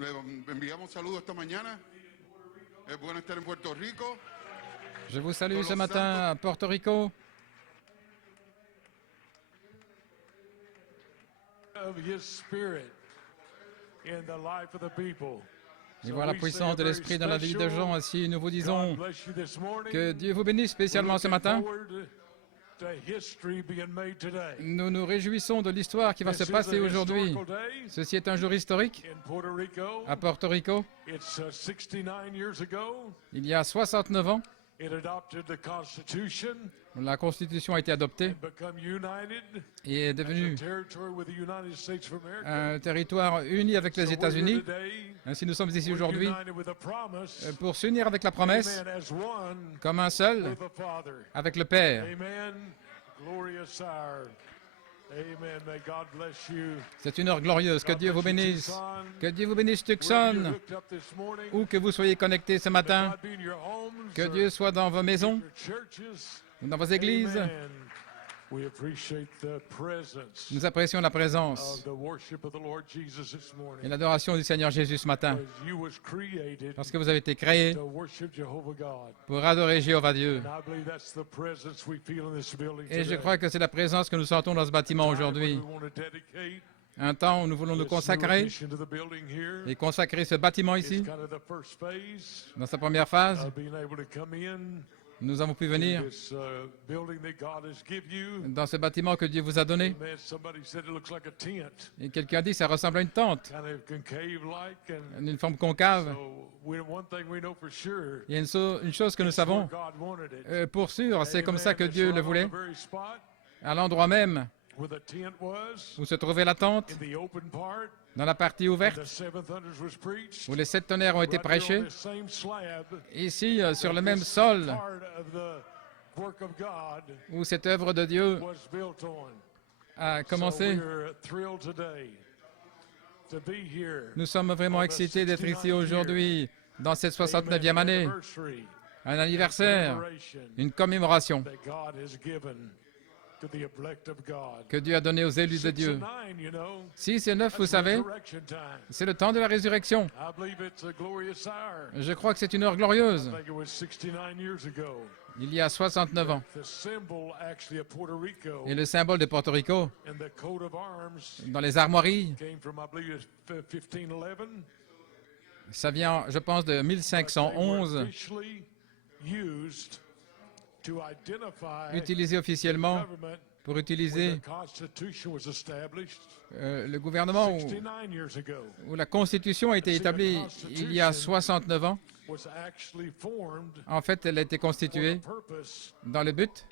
Le enviamos saludos esta mañana. Es bueno estar en Puerto Rico. Je vous salue ce matin à Porto Rico. Et voir la puissance de l'Esprit dans la vie des gens. Ainsi, nous vous disons que Dieu vous bénisse spécialement ce matin. Nous nous réjouissons de l'histoire qui va se passer aujourd'hui. Ceci est un jour historique à Porto Rico. Il y a 69 ans, la Constitution a été adoptée et est devenue un territoire uni avec les États-Unis. Ainsi, nous sommes ici aujourd'hui pour s'unir avec la promesse, comme un seul, avec le Père. C'est une heure glorieuse. Que Dieu vous bénisse. Que Dieu vous bénisse, Tucson. Où que vous soyez connectés ce matin. Que Dieu soit dans vos maisons ou dans vos églises. Nous apprécions la présence et l'adoration du Seigneur Jésus ce matin. Parce que vous avez été créés pour adorer Jéhovah Dieu. Et je crois que c'est la présence que nous sentons dans ce bâtiment aujourd'hui. Un temps où nous voulons nous consacrer et consacrer ce bâtiment ici. Dans sa première phase, nous avons pu venir dans ce bâtiment que Dieu vous a donné. Et quelqu'un a dit que ça ressemble à une tente, une forme concave. Il y a une chose que nous savons pour sûr, c'est comme ça que Dieu le voulait, à l'endroit même où se trouvait la tente, dans la partie ouverte, où les 7 tonnerres ont été prêchés, ici, sur le même sol où cette œuvre de Dieu a commencé. Nous sommes vraiment excités d'être ici aujourd'hui, dans cette 69e année, un anniversaire, une commémoration que Dieu a donné aux élus de Dieu. 6 et 9, vous savez, c'est le temps de la résurrection. Je crois que c'est une heure glorieuse. Il y a 69 ans. Et le symbole de Porto Rico, dans les armoiries, ça vient, je pense, de 1511, utilisé officiellement pour utiliser le gouvernement où la Constitution a été établie il y a 69 ans. En fait, elle a été constituée dans le but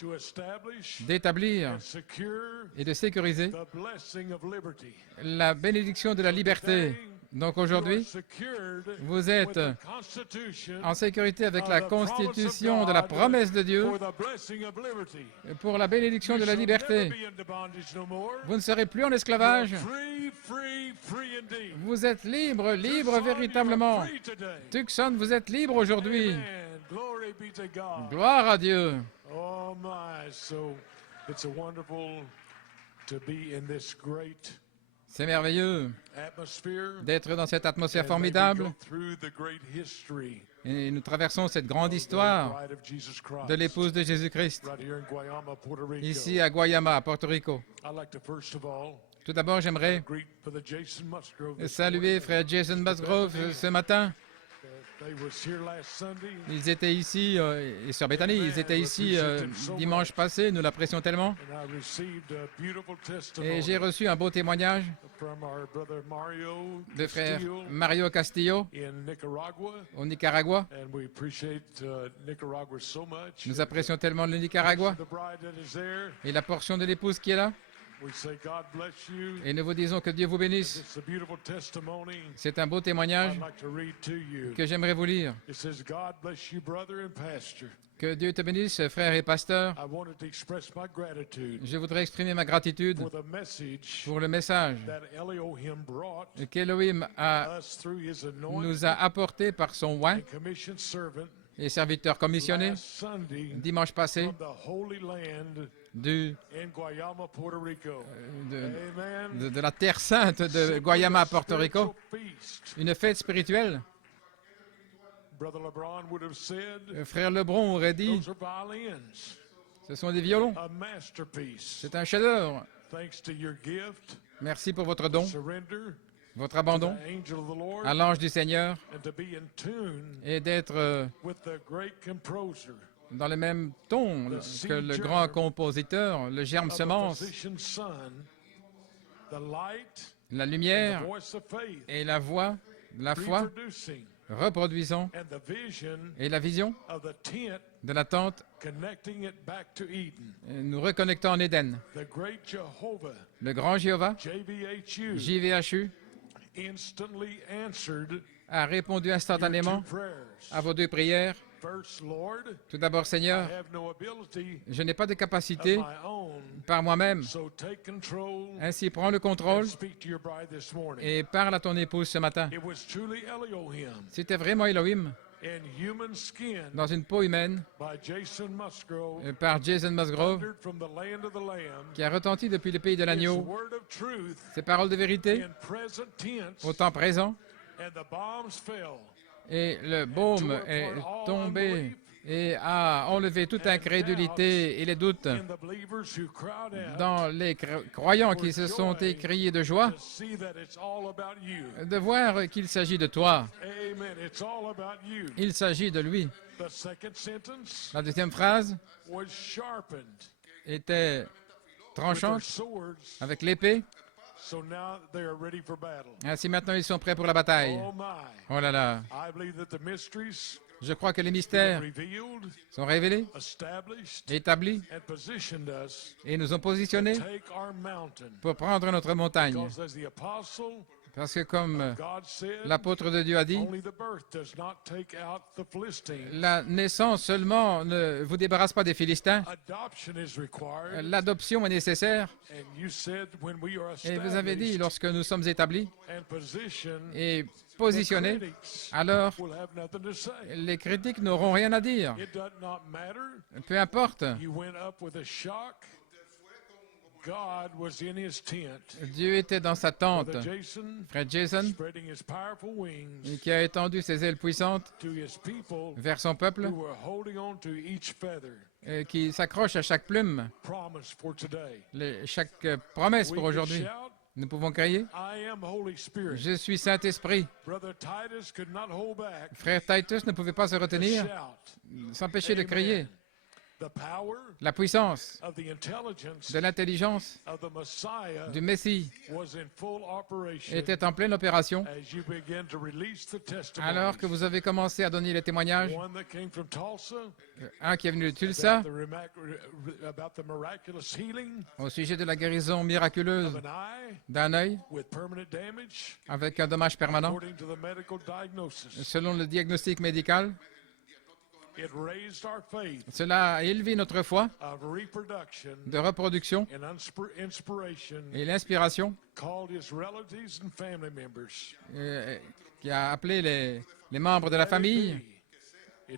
d'établir et de sécuriser la bénédiction de la liberté. Donc aujourd'hui, vous êtes en sécurité avec la Constitution de la promesse de Dieu pour la bénédiction de la liberté. Vous ne serez plus en esclavage. Vous êtes libre, libre véritablement. Tucson, vous êtes libre aujourd'hui. Gloire à Dieu. C'est merveilleux d'être dans cette atmosphère formidable. Et nous traversons cette grande histoire de l'épouse de Jésus-Christ, ici à Guayama, à Porto Rico. Tout d'abord, j'aimerais saluer frère Jason Musgrove ce matin. Ils étaient ici, et sœur Bethany, ils étaient ici dimanche passé, nous l'apprécions tellement. Et j'ai reçu un beau témoignage de frère Mario Castillo au Nicaragua. Nous apprécions tellement le Nicaragua et la portion de l'épouse qui est là. Et nous vous disons que Dieu vous bénisse. C'est un beau témoignage que j'aimerais vous lire. Que Dieu te bénisse, frère et pasteur. Je voudrais exprimer ma gratitude pour le message qu'Elohim nous a apporté par son oint et serviteur commissionné dimanche passé de de la Terre Sainte de Guayama, Porto Rico, une fête spirituelle. Frère Lebron aurait dit, ce sont des violons, c'est un chef-d'œuvre. Merci pour votre don, votre abandon à l'ange du Seigneur et d'être dans le même ton que le grand compositeur, le germe semence, la lumière et la voix de la foi, reproduisant, et la vision de la tente, nous reconnectons en Éden. Le grand Jéhovah, JVHU, a répondu instantanément à vos deux prières. Tout d'abord, Seigneur, je n'ai pas de capacité par moi-même. Ainsi, prends le contrôle et parle à ton épouse ce matin. C'était vraiment Elohim dans une peau humaine par Jason Musgrove qui a retenti depuis le pays de l'agneau. Ces paroles de vérité au temps présent. Et le baume est tombé et a enlevé toute incrédulité et les doutes dans les croyants qui se sont écriés de joie de voir qu'il s'agit de toi. Il s'agit de lui. La deuxième phrase était tranchante avec l'épée. Ainsi maintenant ils sont prêts pour la bataille. Oh là là. Je crois que les mystères sont révélés, établis et nous ont positionnés pour prendre notre montagne. Parce que comme l'apôtre de Dieu a dit, la naissance seulement ne vous débarrasse pas des Philistins. L'adoption est nécessaire. Et vous avez dit, lorsque nous sommes établis et positionnés, alors les critiques n'auront rien à dire. Peu importe. Dieu était dans sa tente, frère Jason, qui a étendu ses ailes puissantes vers son peuple, et qui s'accroche à chaque plume, chaque promesse pour aujourd'hui. Nous pouvons crier, je suis Saint-Esprit. Frère Titus ne pouvait pas se retenir, s'empêcher de crier. La puissance de l'intelligence du Messie était en pleine opération alors que vous avez commencé à donner les témoignages. Un qui est venu de Tulsa au sujet de la guérison miraculeuse d'un œil avec un dommage permanent selon le diagnostic médical. Cela a élevé notre foi de reproduction et l'inspiration qui a appelé les membres de la famille, que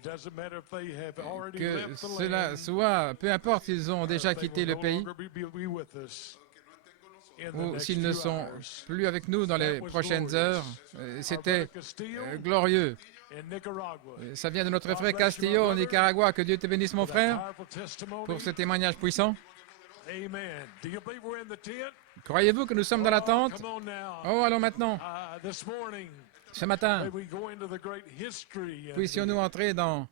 cela soit, peu importe s'ils ont déjà quitté le pays ou s'ils ne sont plus avec nous dans les prochaines heures. C'était glorieux. Ça vient de notre frère Castillo au Nicaragua. Que Dieu te bénisse, mon frère, pour ce témoignage puissant. Croyez-vous que nous sommes dans la tente? Oh, allons maintenant. Ce matin, puissions-nous entrer dans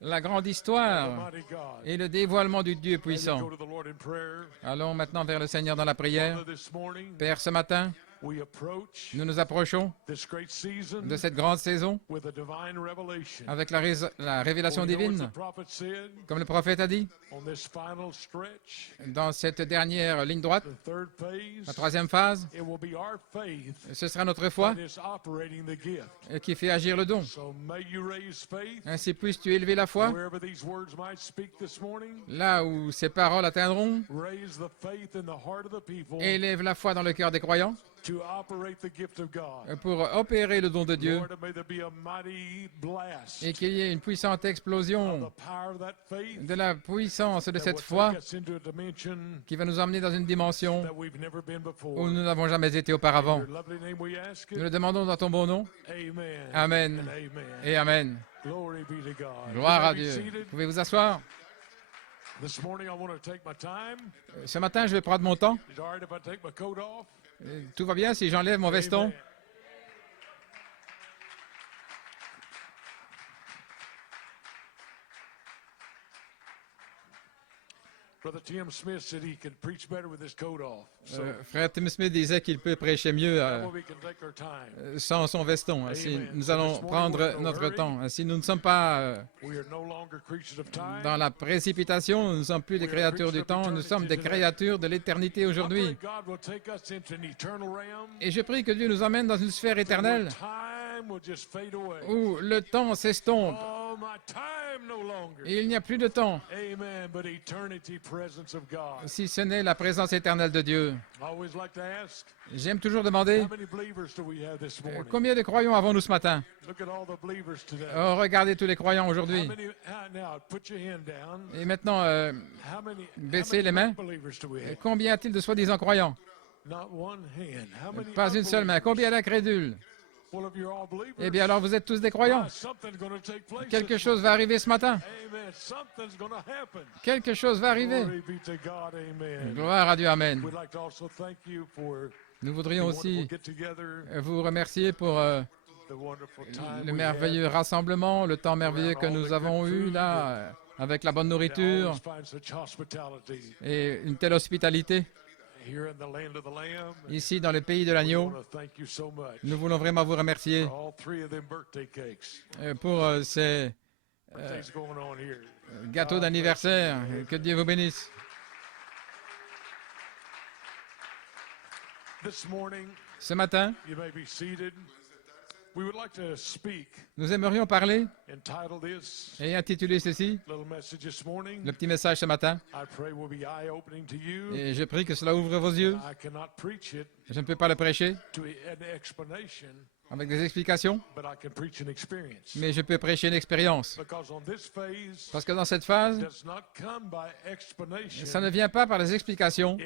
la grande histoire et le dévoilement du Dieu puissant. Allons maintenant vers le Seigneur dans la prière. Père, ce matin, nous nous approchons de cette grande saison avec la révélation divine, comme le prophète a dit, dans cette dernière ligne droite, la troisième phase, ce sera notre foi qui fait agir le don. Ainsi puisses-tu élever la foi là où ces paroles atteindront. Élève la foi dans le cœur des croyants pour opérer le don de Dieu et qu'il y ait une puissante explosion de la puissance de cette foi qui va nous emmener dans une dimension où nous n'avons jamais été auparavant. Nous le demandons dans ton bon nom. Amen et Amen. Gloire à Dieu. Vous pouvez vous asseoir. Ce matin, je vais prendre mon temps. Tout va bien si j'enlève mon veston? Frère Tim Smith disait qu'il peut prêcher mieux sans son veston. Ainsi, nous allons prendre notre temps. Ainsi, nous ne sommes pas dans la précipitation, nous ne sommes plus des créatures du temps, nous sommes des créatures de l'éternité aujourd'hui. Et je prie que Dieu nous emmène dans une sphère éternelle où le temps s'estompe. Et il n'y a plus de temps, si ce n'est la présence éternelle de Dieu. J'aime toujours demander, combien de croyants avons-nous ce matin? Oh, regardez tous les croyants aujourd'hui. Et maintenant, baissez les mains. Combien y a-t-il de soi-disant croyants? Pas une seule main. Combien d'incrédules? Eh bien, alors vous êtes tous des croyants. Quelque chose va arriver ce matin. Quelque chose va arriver. Gloire à Dieu, Amen. Nous voudrions aussi vous remercier pour le merveilleux rassemblement, le temps merveilleux que nous avons eu là, avec la bonne nourriture et une telle hospitalité. Ici, dans le pays de l'agneau, nous voulons vraiment vous remercier pour ces gâteaux d'anniversaire. Que Dieu vous bénisse. Ce matin, nous aimerions parler et intituler ceci, le petit message ce matin. Et je prie que cela ouvre vos yeux. Je ne peux pas le prêcher avec des explications, mais je peux prêcher une expérience. Parce que dans cette phase, ça ne vient pas par les explications,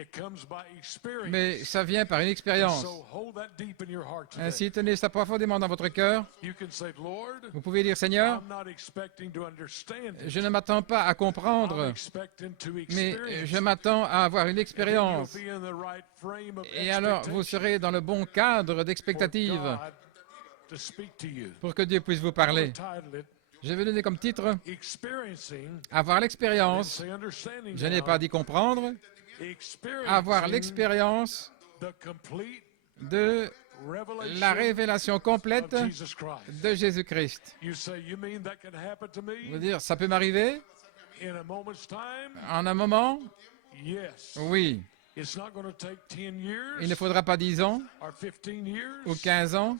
mais ça vient par une expérience. Ainsi, tenez ça profondément dans votre cœur. Vous pouvez dire, Seigneur, je ne m'attends pas à comprendre, mais je m'attends à avoir une expérience. Et alors, vous serez dans le bon cadre d'expectative pour que Dieu puisse vous parler. Je vais donner comme titre « Avoir l'expérience ». Je n'ai pas dit comprendre. Avoir l'expérience de la révélation complète de Jésus-Christ. Vous dire, ça peut m'arriver en un moment? Oui. Il ne faudra pas 10 ans ou 15 ans.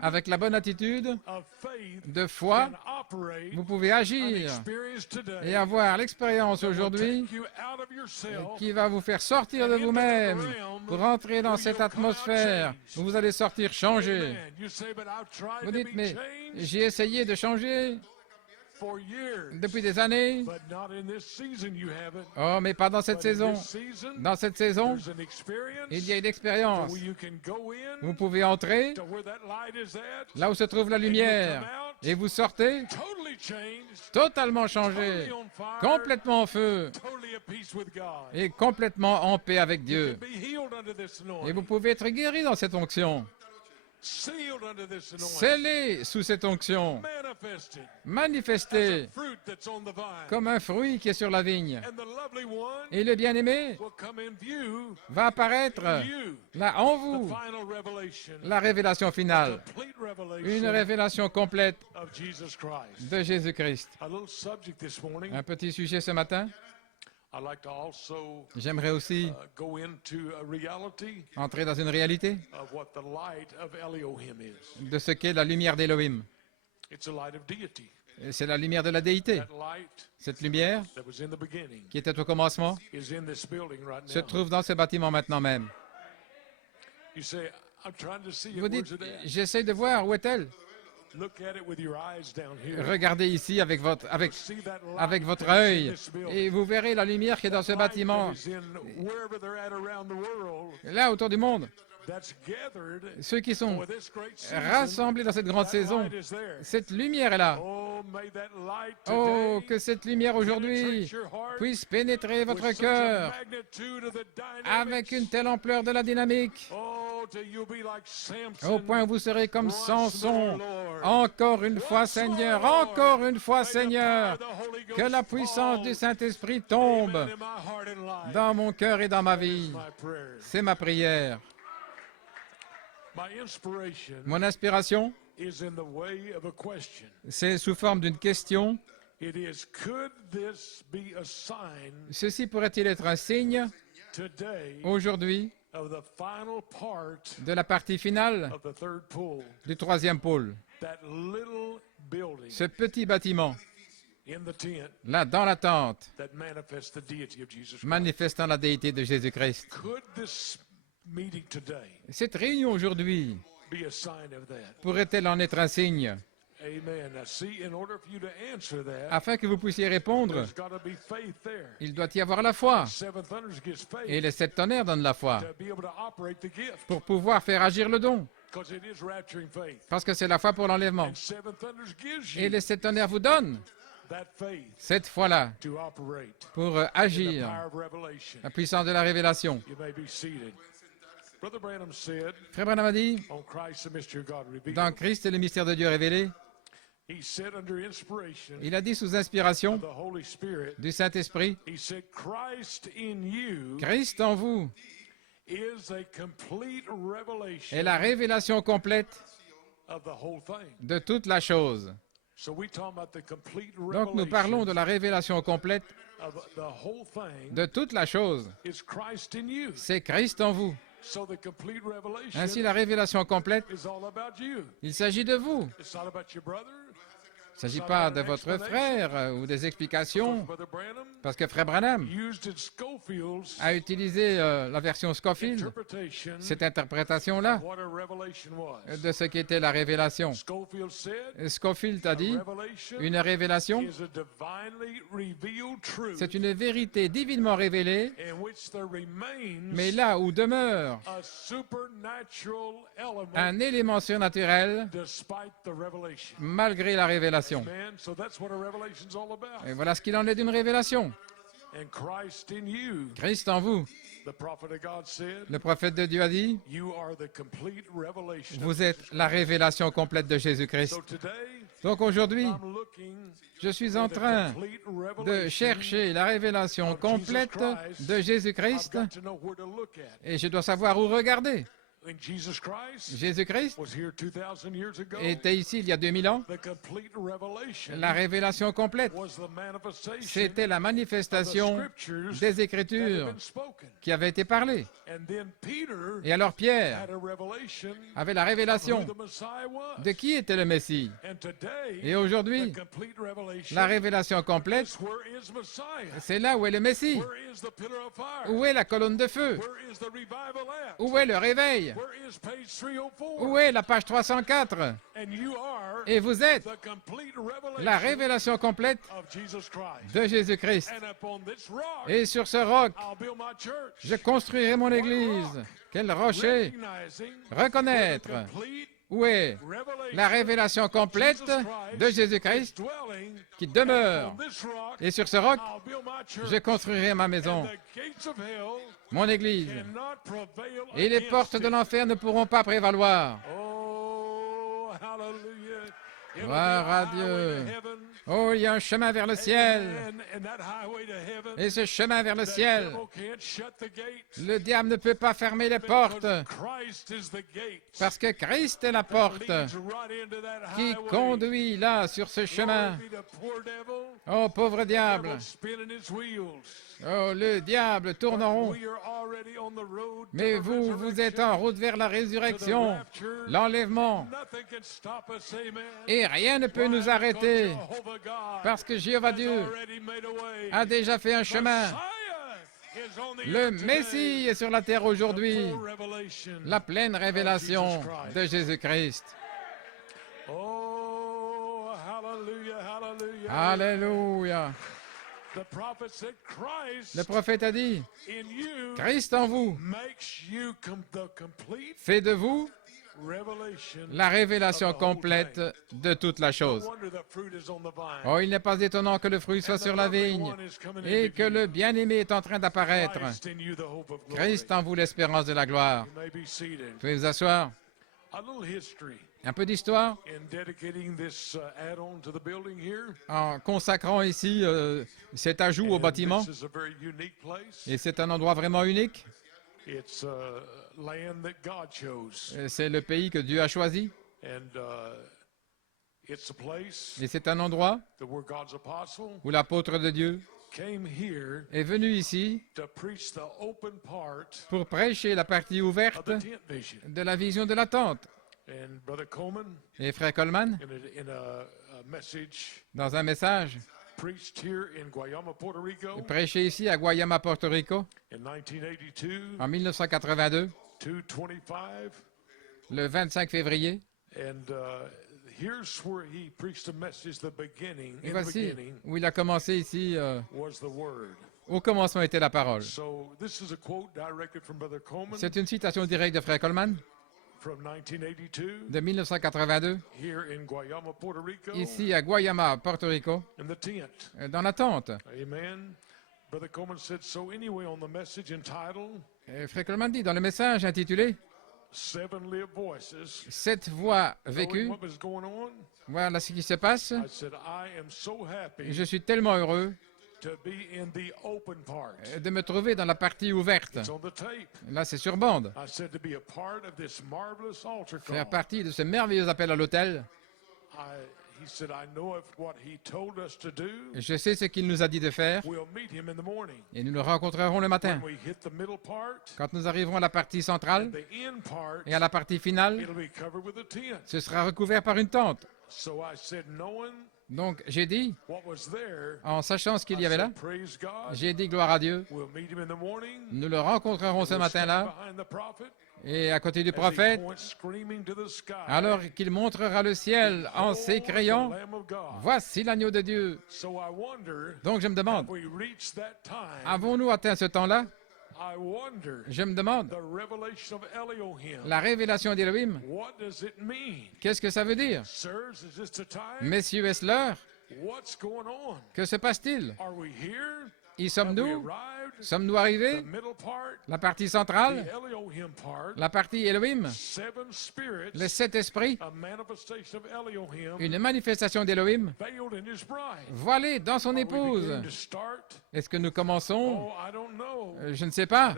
Avec la bonne attitude de foi, vous pouvez agir et avoir l'expérience aujourd'hui qui va vous faire sortir de vous-même pour entrer dans cette atmosphère où vous allez sortir changé. Vous dites, mais j'ai essayé de changer depuis des années. Oh, mais pas dans cette saison. Dans cette saison, il y a une expérience. Vous pouvez entrer là où se trouve la lumière et vous sortez totalement changé, complètement en feu et complètement en paix avec Dieu. Et vous pouvez être guéri dans cette onction. Scellé sous cette onction, manifesté comme un fruit qui est sur la vigne. Et le bien-aimé va apparaître là en vous, la révélation finale, une révélation complète de Jésus-Christ. Un petit sujet ce matin. J'aimerais aussi entrer dans une réalité de ce qu'est la lumière d'Élohim. C'est la lumière de la déité. Cette lumière, qui était au commencement, se trouve dans ce bâtiment maintenant même. Vous dites, j'essaie de voir où est-elle. Regardez ici avec votre œil et vous verrez la lumière qui est dans ce bâtiment. Là, autour du monde, ceux qui sont rassemblés dans cette grande saison, cette lumière est là. Oh, que cette lumière aujourd'hui puisse pénétrer votre cœur avec une telle ampleur de la dynamique, au point où vous serez comme Samson. Encore une fois, Seigneur, encore une fois, Seigneur, que la puissance du Saint-Esprit tombe dans mon cœur et dans ma vie. C'est ma prière. Mon inspiration, c'est sous forme d'une question. Ceci pourrait-il être un signe aujourd'hui de la partie finale du troisième pôle? Ce petit bâtiment, là dans la tente, manifestant la déité de Jésus-Christ. Cette réunion aujourd'hui pourrait-elle en être un signe? Afin que vous puissiez répondre, il doit y avoir la foi. Et les 7 tonnerres donnent la foi pour pouvoir faire agir le don. Parce que c'est la foi pour l'enlèvement. Et les 7 tonnerres vous donnent cette foi-là pour agir la puissance de la révélation. Frère Branham a dit, dans Christ et le mystère de Dieu révélé, il a dit sous inspiration du Saint-Esprit, Christ en vous est la révélation complète de toute la chose. Donc nous parlons de la révélation complète de toute la chose. C'est Christ en vous. Ainsi, la révélation complète, il s'agit de vous. Il ne s'agit pas de votre frère ou des explications, parce que Frère Branham a utilisé la version Scofield, cette interprétation-là de ce qu'était la révélation. Scofield a dit, une révélation, c'est une vérité divinement révélée, mais là où demeure un élément surnaturel malgré la révélation. Et voilà ce qu'il en est d'une révélation. Christ en vous. Le prophète de Dieu a dit, vous êtes la révélation complète de Jésus-Christ. Donc aujourd'hui, je suis en train de chercher la révélation complète de Jésus-Christ et je dois savoir où regarder. Jésus-Christ était ici il y a 2000 ans. La révélation complète, c'était la manifestation des Écritures qui avaient été parlées. Et alors Pierre avait la révélation de qui était le Messie. Et aujourd'hui, la révélation complète, c'est là où est le Messie. Où est la colonne de feu? Où est le réveil? Où est la page 304? Et vous êtes la révélation complète de Jésus-Christ. Et sur ce roc, je construirai mon église. Quel rocher! Reconnaître où est la révélation complète de Jésus-Christ qui demeure. Et sur ce roc, je construirai ma maison, mon église. Et les portes de l'enfer ne pourront pas prévaloir. Gloire à Dieu. Oh, il y a un chemin vers le ciel. Et ce chemin vers le ciel, le diable ne peut pas fermer les portes. Parce que Christ est la porte qui conduit là sur ce chemin. Oh, pauvre diable. Oh, le diable tourne en rond. Mais vous, vous êtes en route vers la résurrection, l'enlèvement. Et rien ne peut nous arrêter. Parce que Jéhovah Dieu a déjà fait un chemin. Le Messie est sur la terre aujourd'hui. La pleine révélation de Jésus-Christ. Alléluia. Le prophète a dit, Christ en vous fait de vous la révélation complète de toute la chose. Oh, il n'est pas étonnant que le fruit soit sur la vigne et que le bien-aimé est en train d'apparaître. Christ en vous l'espérance de la gloire. Vous pouvez vous asseoir. Un peu d'histoire en consacrant ici cet ajout au bâtiment. Et c'est un endroit vraiment unique. C'est le pays que Dieu a choisi. Et c'est un endroit où l'apôtre de Dieu est venu ici pour prêcher la partie ouverte de la vision de la tente. Et Frère Coleman, dans un message, prêché ici à Guayama, Porto Rico, en 1982, le 25 février. Et voici où il a commencé ici. Au commencement était la parole. C'est une citation directe de Frère Coleman de 1982, ici à Guayama, Porto Rico, dans la tente. Frère Coleman dit dans le message intitulé « 7 voix vécues », voilà ce qui se passe. Je suis tellement heureux de me trouver dans la partie ouverte. Là, c'est sur bande. Faire partie de ce merveilleux appel à l'autel. Je sais ce qu'il nous a dit de faire et nous le rencontrerons le matin. Quand nous arriverons à la partie centrale et à la partie finale, ce sera recouvert par une tente. Donc, j'ai dit, en sachant ce qu'il y avait là, j'ai dit gloire à Dieu. Nous le rencontrerons ce matin-là. Et à côté du prophète, alors qu'il montrera le ciel en s'écriant, voici l'agneau de Dieu. Donc, je me demande, avons-nous atteint ce temps-là? Je me demande, la révélation d'Élohim, qu'est-ce que ça veut dire? Messieurs, est-ce l'heure? Que se passe-t-il? Y sommes-nous? Sommes-nous arrivés? La partie centrale, la partie Elohim, les 7 esprits, une manifestation d'Elohim, voilée dans son épouse. Est-ce que nous commençons? Je ne sais pas.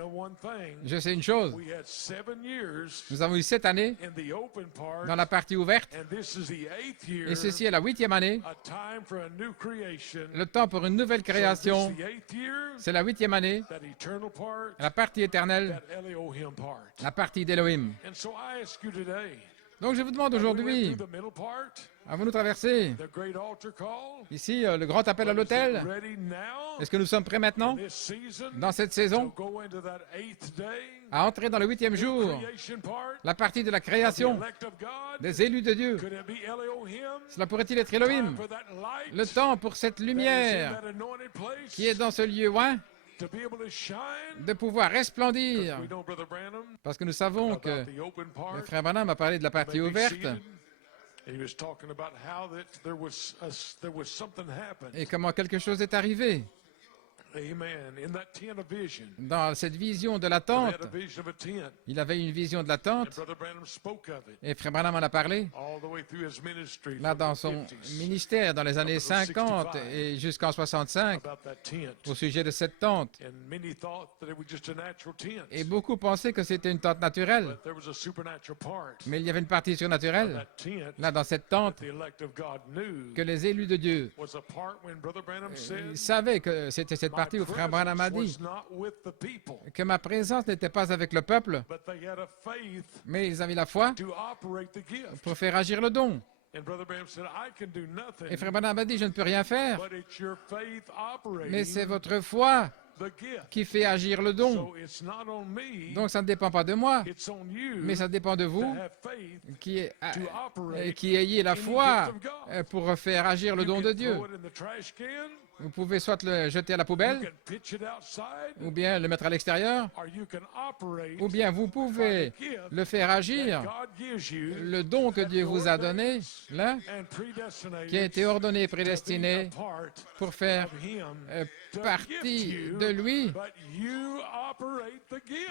Je sais une chose. Nous avons eu 7 années dans la partie ouverte, et ceci est la 8e année, le temps pour une nouvelle création. C'est la 8e année, la partie éternelle, la partie d'Elohim. Donc je vous demande aujourd'hui, avons-nous traversé ici le grand appel à l'autel? Est-ce que nous sommes prêts maintenant, dans cette saison, à entrer dans le 8e jour, la partie de la création des élus de Dieu? Cela pourrait-il être Elohim? Le temps pour cette lumière qui est dans ce lieu loin, de pouvoir resplendir, parce que nous savons que le frère Branham a parlé de la partie ouverte et comment quelque chose est arrivé. Dans cette vision de la tente, il avait une vision de la tente, et Frère Branham en a parlé, là dans son ministère, dans les années 50 et jusqu'en 65, au sujet de cette tente. Et beaucoup pensaient que c'était une tente naturelle, mais il y avait une partie surnaturelle, là dans cette tente, que les élus de Dieu savaient que c'était cette partie où Frère Branham a dit que ma présence n'était pas avec le peuple, mais ils avaient la foi pour faire agir le don. Et Frère Branham a dit, je ne peux rien faire, mais c'est votre foi qui fait agir le don. Donc ça ne dépend pas de moi, mais ça dépend de vous qui ayez la foi pour faire agir le don de Dieu. Vous pouvez soit le jeter à la poubelle, ou bien le mettre à l'extérieur, ou bien vous pouvez le faire agir, le don que Dieu vous a donné, là, qui a été ordonné et prédestiné pour faire partie de lui.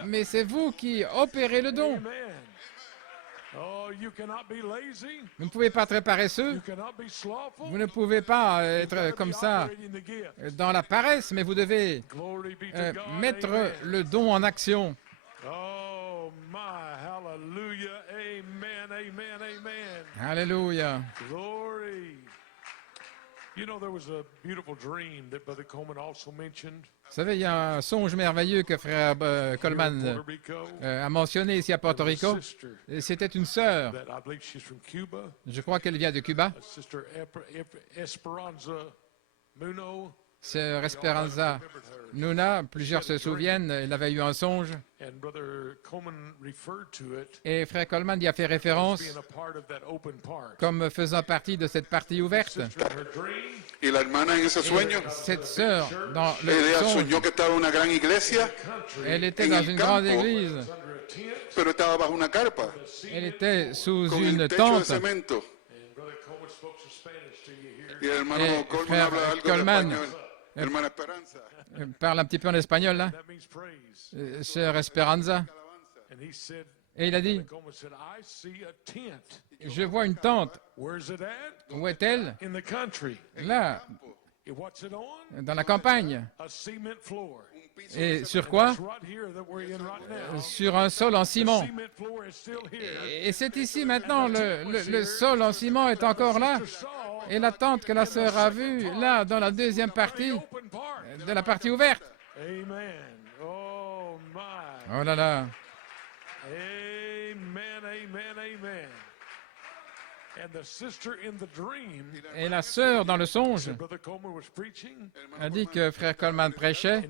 Mais c'est vous qui opérez le don. Vous ne pouvez pas être paresseux. Vous ne pouvez pas être comme ça dans la paresse, mais vous devez mettre le don en action. Alléluia. Vous savez, il y a un songe merveilleux que frère Coleman a mentionné ici à Porto Rico. C'était une sœur. Je crois qu'elle vient de Cuba. Sœur Esperanza Nuna, plusieurs se souviennent, elle avait eu un songe. Et frère Coleman y a fait référence comme faisant partie de cette partie ouverte. Y la hermana en ese sueño, Cette sœur, dans le ella songe, soñó que estaba en una gran iglesia, elle était en dans el une grande campo, église. pero estaba bajo una carpa, Elle était sous con une el techo de tente. cemento. Y el hermano Et Coleman frère habla algo Coleman, de español. Hermana Esperanza, Parle un petit peu en espagnol, là. Sœur Esperanza. Et il a dit, je vois une tente. Où est-elle? Là, dans la campagne. Et sur quoi? Sur un sol en ciment. Et c'est ici maintenant, le sol en ciment est encore là. Et la tente que la sœur a vue, là, dans la deuxième partie, de la partie ouverte. Oh là là. Et la sœur, dans le songe, a dit que frère Coleman prêchait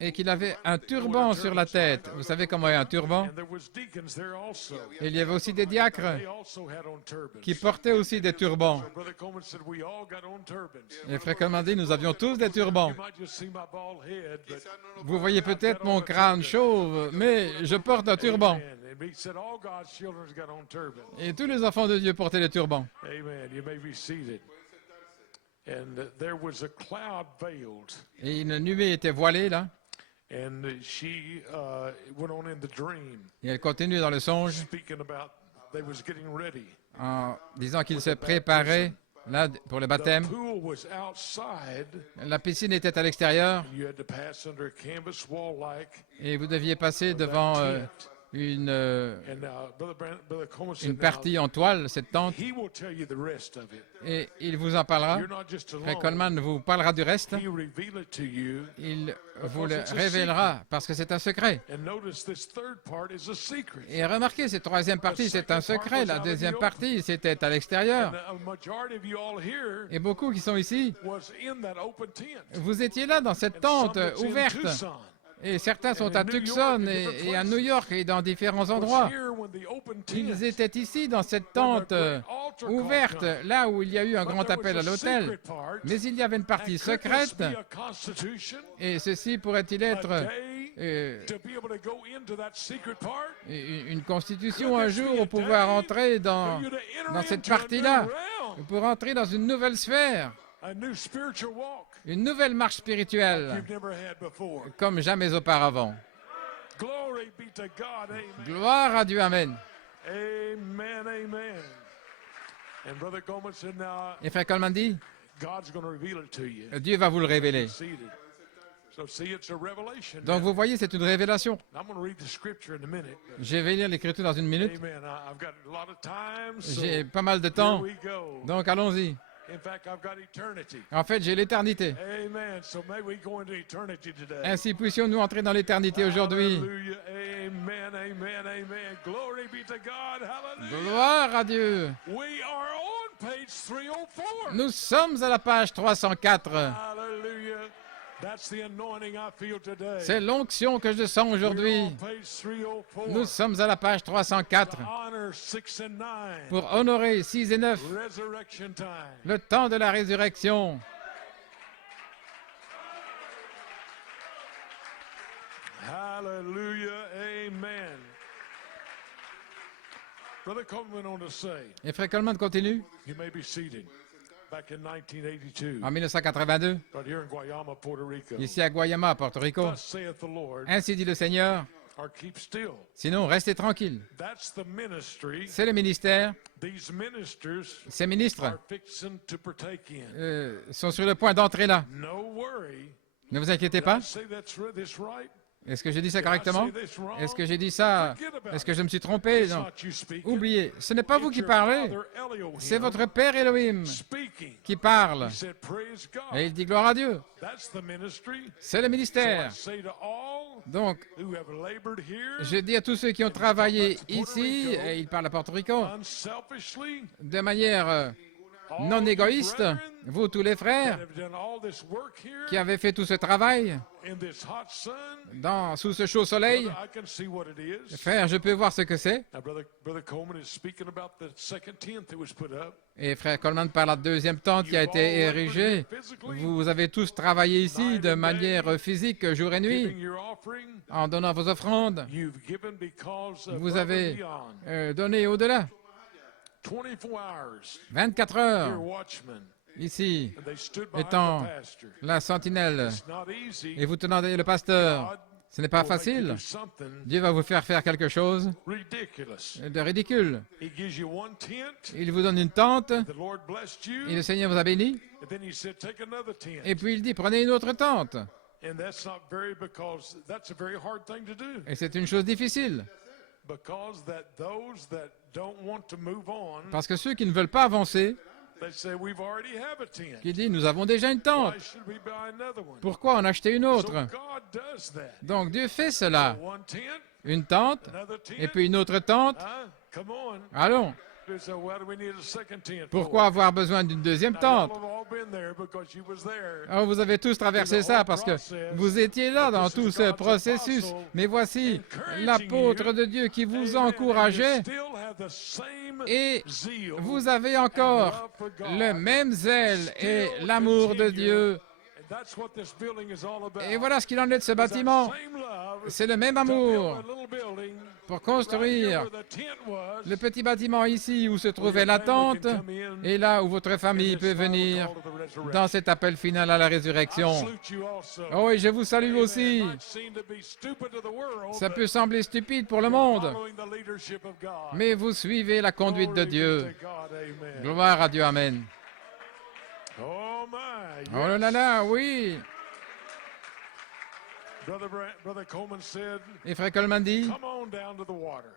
et qu'il avait un turban sur la tête. Vous savez comment est un turban? Et il y avait aussi des diacres qui portaient aussi des turbans. Et frère Coleman dit, nous avions tous des turbans. Vous voyez peut-être mon crâne chauve, mais je porte un turban. Et tous les enfants de Dieu portaient les turbans. Et une nuée était voilée là. Et elle continuait dans le songe en disant qu'il se préparait là pour le baptême. La piscine était à l'extérieur et vous deviez passer devant une partie en toile, cette tente, et il vous en parlera. Frère Coleman vous parlera du reste. Il vous le révélera parce que c'est un secret. Et remarquez, cette troisième partie, c'est un secret. La deuxième partie, c'était à l'extérieur. Et beaucoup qui sont ici, vous étiez là dans cette tente ouverte. Et certains sont à Tucson et à New York et dans différents endroits. Ils étaient ici dans cette tente ouverte, là où il y a eu un grand appel à l'autel. Mais il y avait une partie secrète. Et ceci pourrait-il être une constitution un jour pour pouvoir entrer dans cette partie-là, pour entrer dans une nouvelle sphère. Une nouvelle marche spirituelle, comme jamais auparavant. Gloire à Dieu, Amen. Et frère Coleman dit, Dieu va vous le révéler. Donc vous voyez, c'est une révélation. Je vais lire l'Écriture dans une minute. J'ai pas mal de temps, donc allons-y. En fait, j'ai l'éternité. Ainsi puissions-nous entrer dans l'éternité aujourd'hui. Gloire à Dieu. Nous sommes à la page 304. C'est l'onction que je sens aujourd'hui. Nous sommes à la page 304 pour honorer 6 et 9, le temps de la résurrection. Hallelujah, amen. Brother Coleman went on to say, Et Frère Coleman continue. you may be seated. Back in 1982, En 1982, right here in Guayama, Puerto Rico. ici à Guayama, Porto Rico, Thus saith the Lord, ainsi dit le Seigneur, or keep still. sinon restez tranquilles. That's the ministry C'est le ministère. these ministers Ces ministres are fixing to partake in. sont sur le point d'entrer là. No worry. Ne vous inquiétez Did pas. I say this right? Est-ce que j'ai dit ça correctement? Est-ce que j'ai dit ça? Est-ce que je me suis trompé? It's Non. not you speaking. Oubliez, ce n'est pas vous It's qui your parlez, Father Elohim c'est votre Père Elohim speaking. qui parle. He said, praise God. Et il dit gloire à Dieu. That's the ministry. C'est le So I ministère. say to all Donc, who have labored here je dis à tous ceux qui ont travaillé ici, et il parle à Porto Rico, unselfishly, de manière all non you égoïste, brethren vous tous les that frères have done all this work here qui avez fait tout ce travail in this hot sun, sous ce chaud soleil, brother, I can see what it is. frère, je peux voir ce que c'est. Now, brother Coleman is speaking about the second tent that was put up. Et frère Coleman parle de la deuxième tente qui a été érigée. Vous avez tous travaillé ici de manière physique, jour et nuit, Giving your offering, en donnant vos offrandes. you've given because of Vous above and avez beyond. donné au-delà. 24 hours, 24 your heures watchmen, ici, and they stood behind étant the pastor. la sentinelle. It's not easy. Et vous tenez le pasteur. Ce n'est pas will make you facile. do something Dieu va vous faire faire quelque chose ridiculous. de ridicule. He gives you one tent, Il vous donne une tente the Lord blessed you, et le Seigneur vous a béni. and then he said, take another tent. Et puis il dit, prenez une autre tente. And that's not very, because that's a very hard thing to do. Et c'est une chose difficile. Because that those that don't want to move on, Parce que ceux qui ne veulent pas avancer, they say, we've already have a tent. qui dit, nous avons déjà une tente. Why should we buy another one? Pourquoi en acheter une So autre? God does that. Donc Dieu fait cela. One tent, Une tente, another tent. et puis une autre tente. Come on. Allons. So why do we need a second tent Pourquoi avoir besoin d'une deuxième for? tente? Now, y'all have all been there because you was there. Oh, vous avez tous traversé ça parce que vous étiez là dans tout ce processus. Mais voici l'apôtre de Dieu qui vous Amen. And you encourageait still have the same et zeal vous avez encore le même zèle et l'amour de Dieu. and that's what this building is all about. Et voilà ce qu'il en est de ce It's that bâtiment. same love C'est le même to build amour a little building pour right construire here where the tent was, le petit bâtiment ici où se trouvait la tente et là où votre famille peut venir dans cet appel final à la I résurrection. salute you also. Oh, et je vous salue Amen. aussi. It might seem to be stupid to the world, Ça but peut sembler stupide pour le you're monde, following the leadership of God. mais vous suivez la conduite de Glory be Dieu. to God. Amen. Gloire à Dieu, Amen. Oh my. Oh là là, oui. Brother Coleman said, Et Frère Coleman dit, come on down to the water.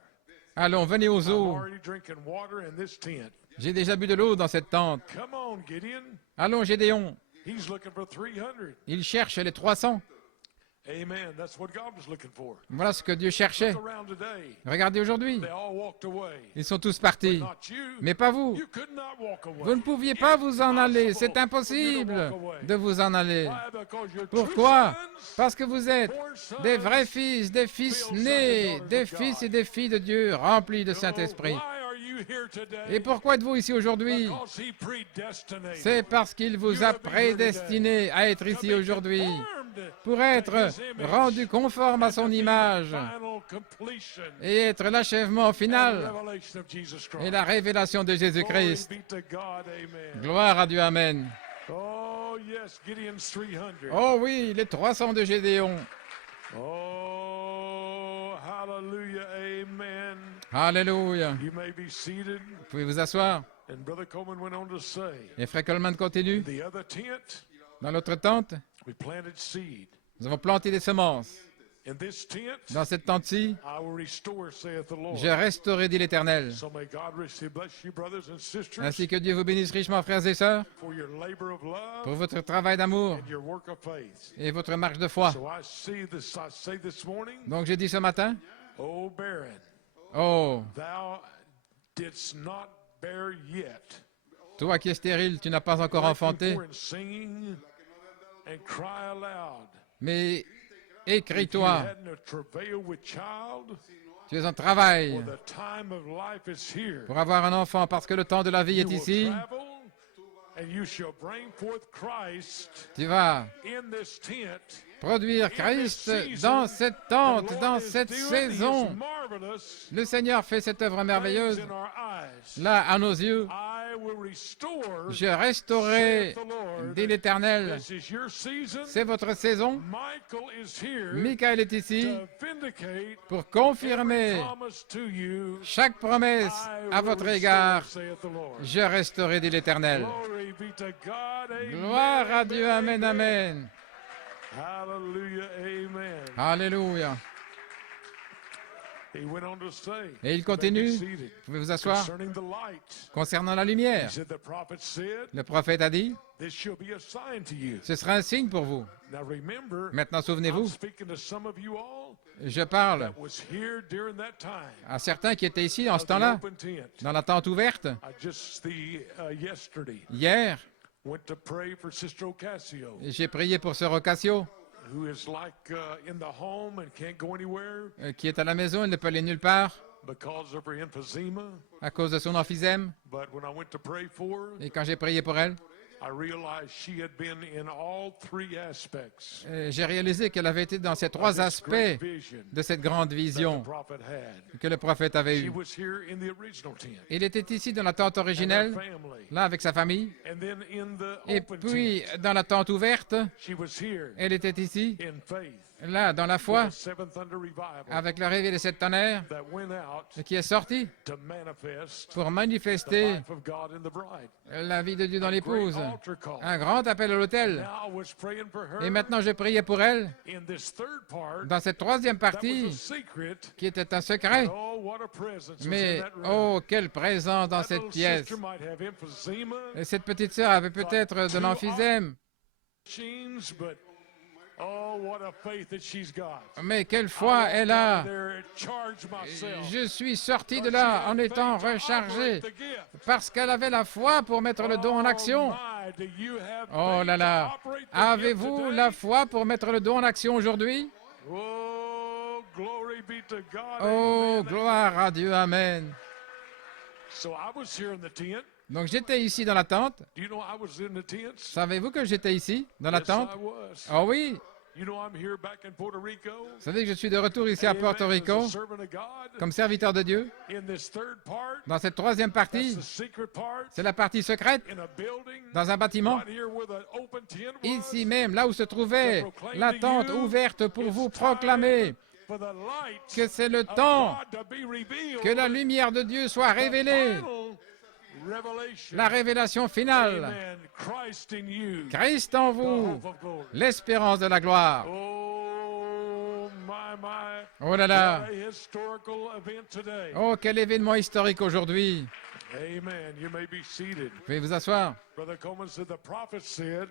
allons, venez aux I'm eaux. already drinking water in this tent. J'ai déjà bu de l'eau dans cette tente. Come on, Gideon. Allons, Gédéon. He's looking for 300. Il cherche les 300. Amen. That's what God was looking for. Voilà ce que Dieu cherchait. Look around today. Regardez aujourd'hui. They all walked away. Ils sont tous partis. Not you. Mais pas vous. You could not walk away. Vous ne pouviez pas vous en aller. C'est impossible de vous en aller. Why? Because you're Pourquoi? true sons, Parce que vous êtes born sons. des vrais fils, des fils nés, des fils et des filles de Dieu remplis de So Saint-Esprit. why are you here today? Et pourquoi êtes-vous ici aujourd'hui? Because he predestinated. C'est parce qu'il vous a prédestiné à être ici aujourd'hui pour être rendu conforme à son image et être l'achèvement final et la révélation de Jésus-Christ. Gloire à Dieu, Amen. Oh, yes, Gideon's 300. Oh oui, les 300 de Gédéon. Oh, hallelujah, amen. Alléluia. You may be seated. Vous pouvez vous asseoir. And Brother Coleman went on to say, Et Frère Coleman continue. the other tent, Dans l'autre tente, we planted seed. nous avons planté des semences. In this tent, Dans cette tente-ci, I will restore, saith the Lord. j'ai restauré, dit l'Éternel. So may God richly bless you, brothers and sisters, Ainsi que Dieu vous bénisse richement, frères et sœurs, for your labor of love pour votre travail d'amour and your work of faith. et votre marche de foi. So I say this morning, Donc j'ai dit ce matin, O barren, oh, thou didst not bear yet. Toi qui es stérile, tu n'as pas encore enfanté, and singing and cry aloud. mais If you écris-toi. hadn't a travail with child, Tu es en travail for the time of life is here. pour avoir un enfant parce que le temps de la vie You est will ici. travel, and you shall bring forth Christ Tu vas in this tent. produire Christ dans cette tente, dans cette saison. Le Seigneur fait cette œuvre merveilleuse. Là, à nos yeux, je restaurerai, dit l'Éternel. C'est votre saison. Michael est ici pour confirmer chaque promesse à votre égard. Je resterai, dit l'Éternel. Gloire à Dieu, amen, amen. Hallelujah, amen. Alléluia. He went on to say, Et il "May be continue, seated. vous pouvez vous asseoir, Concerning the light, concernant la he lumière. said, the prophet said, Le prophète a dit, this shall be a sign to you. ce sera un signe pour vous. Now remember, Maintenant, I'm souvenez-vous, speaking to some of you all je parle that was here during that time à certains qui étaient ici en of ce the temps-là, open tent. dans la tente ouverte. I just yesterday Hier, went to pray for Sister Ocasio, j'ai prié pour Sœur Ocasio, who is like in the home and can't go anywhere qui est à la maison, elle ne peut aller nulle part because of her emphysema. à cause de son emphysème. But when I went to pray for her, Et quand j'ai prié pour elle, I realized she had been in all three aspects j'ai réalisé qu'elle avait été dans ces of trois this aspects great vision de cette grande that the vision prophet had. que le prophète avait She eue. was here in the original tent Il était ici dans la tente and her originelle, family. là avec sa famille, And then in the et open puis tent, dans la tente ouverte, she was here elle était ici, in faith. là dans la foi, The Seven Thunder Revival avec le réveil des sept tonnerres, that went out qui est sorti to manifest pour the manifester life of God in the bride. la vie de Dieu dans Great l'épouse. altar call. Un grand appel à l'autel. Now I was praying for her Et maintenant, je priais pour elle in this third part dans cette troisième that was a partie secret. qui était un secret. Oh, what a presence was in Mais that room. oh, quel présent dans That cette little pièce. sister might have emphysema, Et cette petite sœur avait peut-être de l'emphysème. machines, but oh, what a faith that she's got. Mais quelle foi elle a. There, charge myself. Je suis sorti de là en étant rechargé parce qu'elle avait la foi pour mettre le don en action. Oh là là. Avez-vous la foi pour mettre le don en action aujourd'hui? Oh, glory be to God. Oh, Amen. gloire à Dieu. Amen. So I was here in the tent. Donc j'étais ici dans la tente. Do you know I was in the tent? Savez-vous que j'étais ici dans la Yes, tente? I was. Oh oui. You know I'm here back in Puerto Rico. Vous savez que je suis de retour ici à Amen, Porto as a Rico servant of God. comme serviteur de Dieu. In this third part, Dans cette troisième that's partie, the secret part. c'est la partie secrète In a building, dans un bâtiment. right here where the open tent was, Ici même, là où se trouvait la tente ouverte pour vous proclamer for the light que c'est le of temps God to be revealed. que la lumière de Dieu soit révélée, Final revelation. la révélation finale. Amen. Christ in you, Christ en the vous, hope of glory. l'espérance de la gloire. Oh, my. Oh là là, What a historical event today. oh quel événement historique aujourd'hui. Amen. You may be seated. Vous pouvez vous asseoir. Brother Coleman said, the prophet said,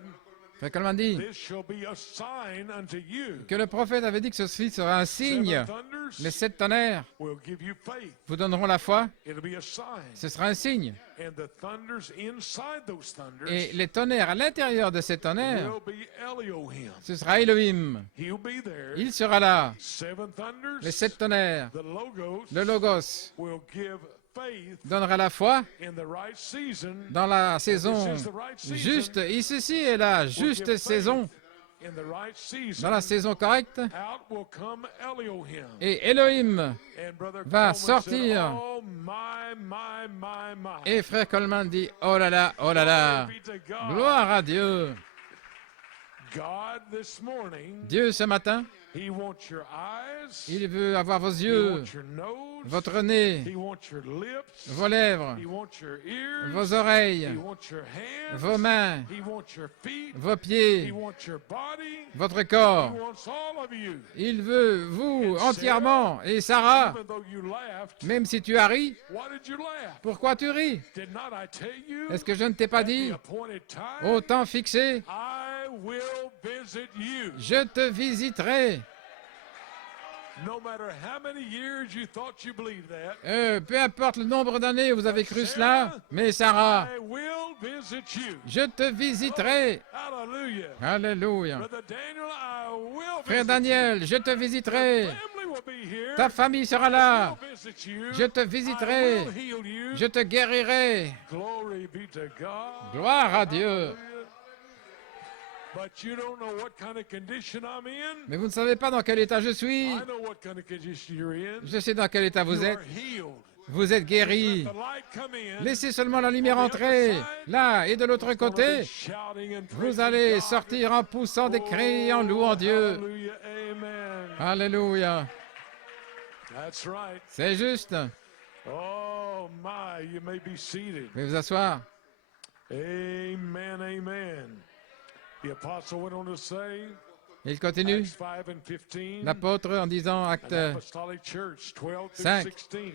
Frère Coleman dit this shall be a sign unto you. que le prophète avait dit que ceci sera un signe. Seven thunders Les sept tonnerres will give you faith. vous donneront la foi. It'll be a sign. Ce sera un signe. And the thunders inside those thunders Et les tonnerres à l'intérieur de ces tonnerres, will be Elohim. ce sera Elohim. He'll be there. Il sera là. Seven thunders, Les sept tonnerres, the logos le Logos will give faith donnera la foi in the right season. dans la saison This is the right season. juste. Et ceci est la will juste give saison, faith in the right season. dans la saison correcte. Out will come Elohim. Et Elohim And Brother va Coleman sortir. said, oh my. Et frère Coleman dit, oh là là, oh là là. Glory be to God. Gloire à Dieu. God this morning, Dieu ce matin, He wants your eyes. il veut avoir vos He yeux, wants your nose. votre nez, He wants your lips. vos lèvres, He wants your ears. vos He oreilles, wants your hands. vos mains, He wants your feet. vos He pieds, wants your body. votre He corps. wants all of you. Il veut vous entièrement. Et Sarah, Even though you laughed, même si tu as ri, why did you laugh? pourquoi tu ris? Did not I tell you? Est-ce que je ne t'ai pas at dit, the appointed time, au temps fixé, I will visit you. je te visiterai. No matter how many years you thought you believed that, Peu importe le nombre d'années où vous avez cru cela, mais Sarah, I will visit you. je te visiterai. Hallelujah. Alléluia. Brother Daniel, I will Frère visit Daniel, je te you. visiterai. Family will be here. Ta famille sera là. I will visit you. Je te I visiterai. will heal you. Je te guérirai. Glory be to God. Gloire à Dieu. But you don't know what kind of condition I'm in. Mais vous ne savez pas dans quel état je suis. I know what kind of condition you're in. Je sais dans quel état vous You êtes. are healed. Vous êtes guéri. Let the light come in. Laissez seulement la lumière entrer. Là et de l'autre côté, Shouting and vous praising allez God. sortir en poussant des cris et en louant Dieu. Hallelujah. Amen. Alléluia. That's right. C'est juste. Oh my, you may be seated. Veuillez vous asseoir. Amen, amen. The apostle went on to say, Il continue. Acts 5 and 15, L'apôtre en disant an acte apostolic church, 12 through 5. 16.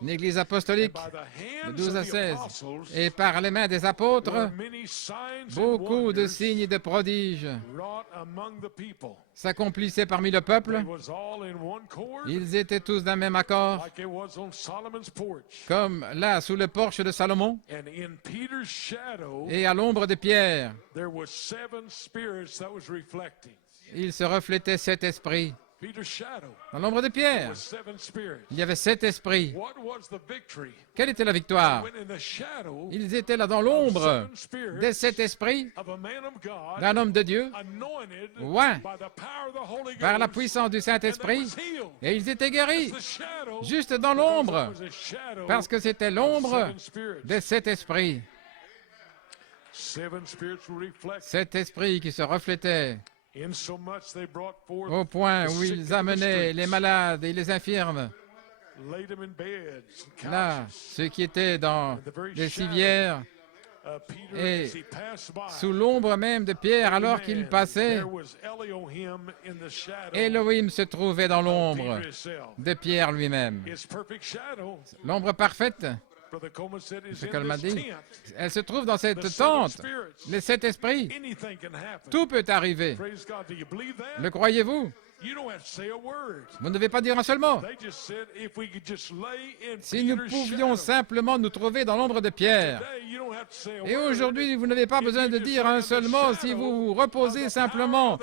une église apostolique By the de hands 12 à of the 16. apostles, Et par les mains des apôtres, were many signs and beaucoup de wonders signes et de prodiges wrought among the people. s'accomplissaient parmi le peuple. They was all in one chord, Ils étaient tous d'un même accord, like it was on Solomon's porch. comme là sous le porche de Salomon. And in Peter's shadow, Et à l'ombre de Pierre, there was 7 spirits that was reflecting. il se reflétait 7 esprits. Peter's shadow Dans l'ombre de Pierre, was 7 spirits. il y avait 7 esprits. What was the victory? Quelle était la victoire? When in the shadow Ils étaient là dans of l'ombre 7 spirits des 7 esprits of a man of God, d'un homme de Dieu, anointed oint by the power of the Holy par la Ghost, puissance du and Saint-Esprit, that was healed. et ils étaient guéris, The shadow, juste dans because l'ombre, it was a shadow parce que c'était of l'ombre 7 spirits. des 7 esprits. 7 spirits were reflected, 7 esprits qui se reflétaient insomuch they brought forth au point the où sick ils into the amenaient les streets, malades et les infirmes, laid them in beds and là, couches. ceux qui étaient dans les civières, Peter, et as he passed by, sous l'ombre même de Pierre, alors qu'il amen, passait, there was Elohim in the shadow Elohim se trouvait dans of l'ombre Peter himself. de Pierre lui-même. His perfect shadow, L'ombre parfaite, Brother Coleman said, is ce in qu'elle m'a this dit, tent. elle se trouve dans cette The 7 tente. spirits. Les 7 esprits, Anything can happen. tout peut arriver. Praise God. Do you believe that? Le croyez-vous? You don't have to say a word. Vous ne devez pas dire un seul mot. They just said if we could just lay in Si nous Peter's pouvions shadow. simplement nous trouver dans l'ombre de Pierre. Today, you don't have to say a Et word. aujourd'hui, vous n'avez pas besoin de dire un seul mot si vous vous reposez simplement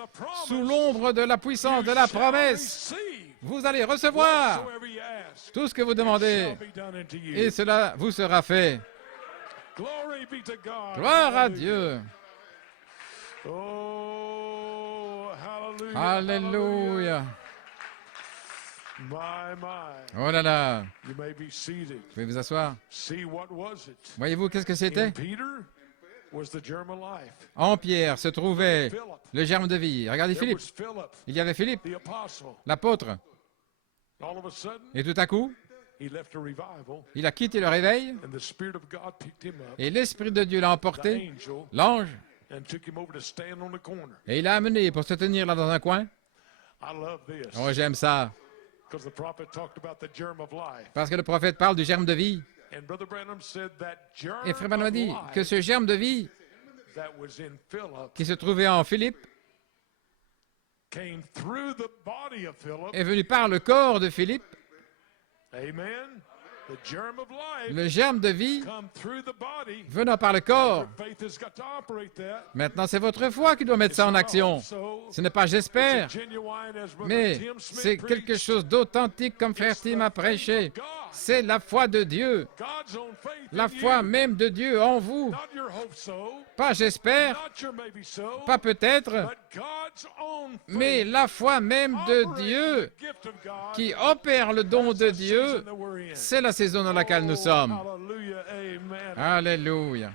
sous l'ombre de la puissance de la promesse. Receive Vous allez recevoir whatsoever you ask. tout ce que vous Shall demandez be done unto you. et cela vous sera fait. Glory be to God. Gloire à Hallelujah. Dieu. Oh, hallelujah. Alléluia. My. Oh là là. You may be seated. Vous pouvez vous asseoir. See, what was it? Voyez-vous qu'est-ce que c'était? In Peter was the germ of life. En Pierre se trouvait Philip. le germe de vie. Regardez There Philippe. was Philip, Il y avait Philippe, the apostle. l'apôtre. All of a sudden, Et tout à coup, he left a revival, il a quitté le réveil and the Spirit of God picked him up, et l'Esprit de Dieu l'a the emporté, angel, l'ange, and took him over to stand on the corner. et il l'a amené pour se tenir là dans un coin. I love this Oh, j'aime ça. because the prophet talked about the germ of life. Parce que le prophète parle du germe de vie. And Brother Branham said that germ Et Frère Branham a of dit que life ce germe de vie that was in Philip qui se trouvait en Philippe came through the body of Philip. est venu par le corps de Philippe. Amen. The germ of life Le germe de vie come through the body. venant par le corps. Your faith has got to operate that. Maintenant, c'est votre foi qui doit mettre ça en action. Ce n'est pas j'espère, mais c'est quelque chose d'authentique comme Frère Tim a prêché. C'est la foi de Dieu, la foi même de Dieu en vous. Pas j'espère, pas peut-être, mais la foi même de Dieu qui opère le don de Dieu. C'est la saison dans laquelle nous sommes. Alléluia.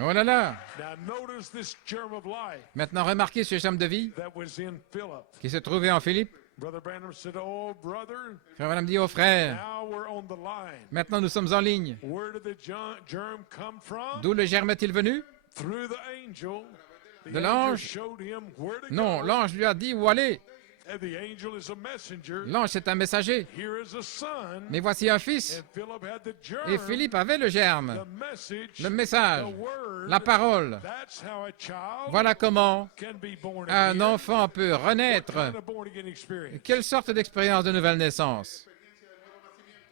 Oh là là. Maintenant, remarquez ce germe de vie qui se trouvait en Philippe. Frère Branham dit au frère, maintenant nous sommes en ligne. D'où le germe est-il venu? De l'ange? Non, l'ange lui a dit où aller. And the angel is a messenger. L'ange, c'est un messager. Here is a son. Mais voici un fils. And Philip had the germ, Et Philippe avait le germe, the message, le message, the word. la parole. That's how a child Voilà comment can be born un again. enfant peut What renaître. kind of born again experience? Quelle sorte d'expérience de nouvelle naissance?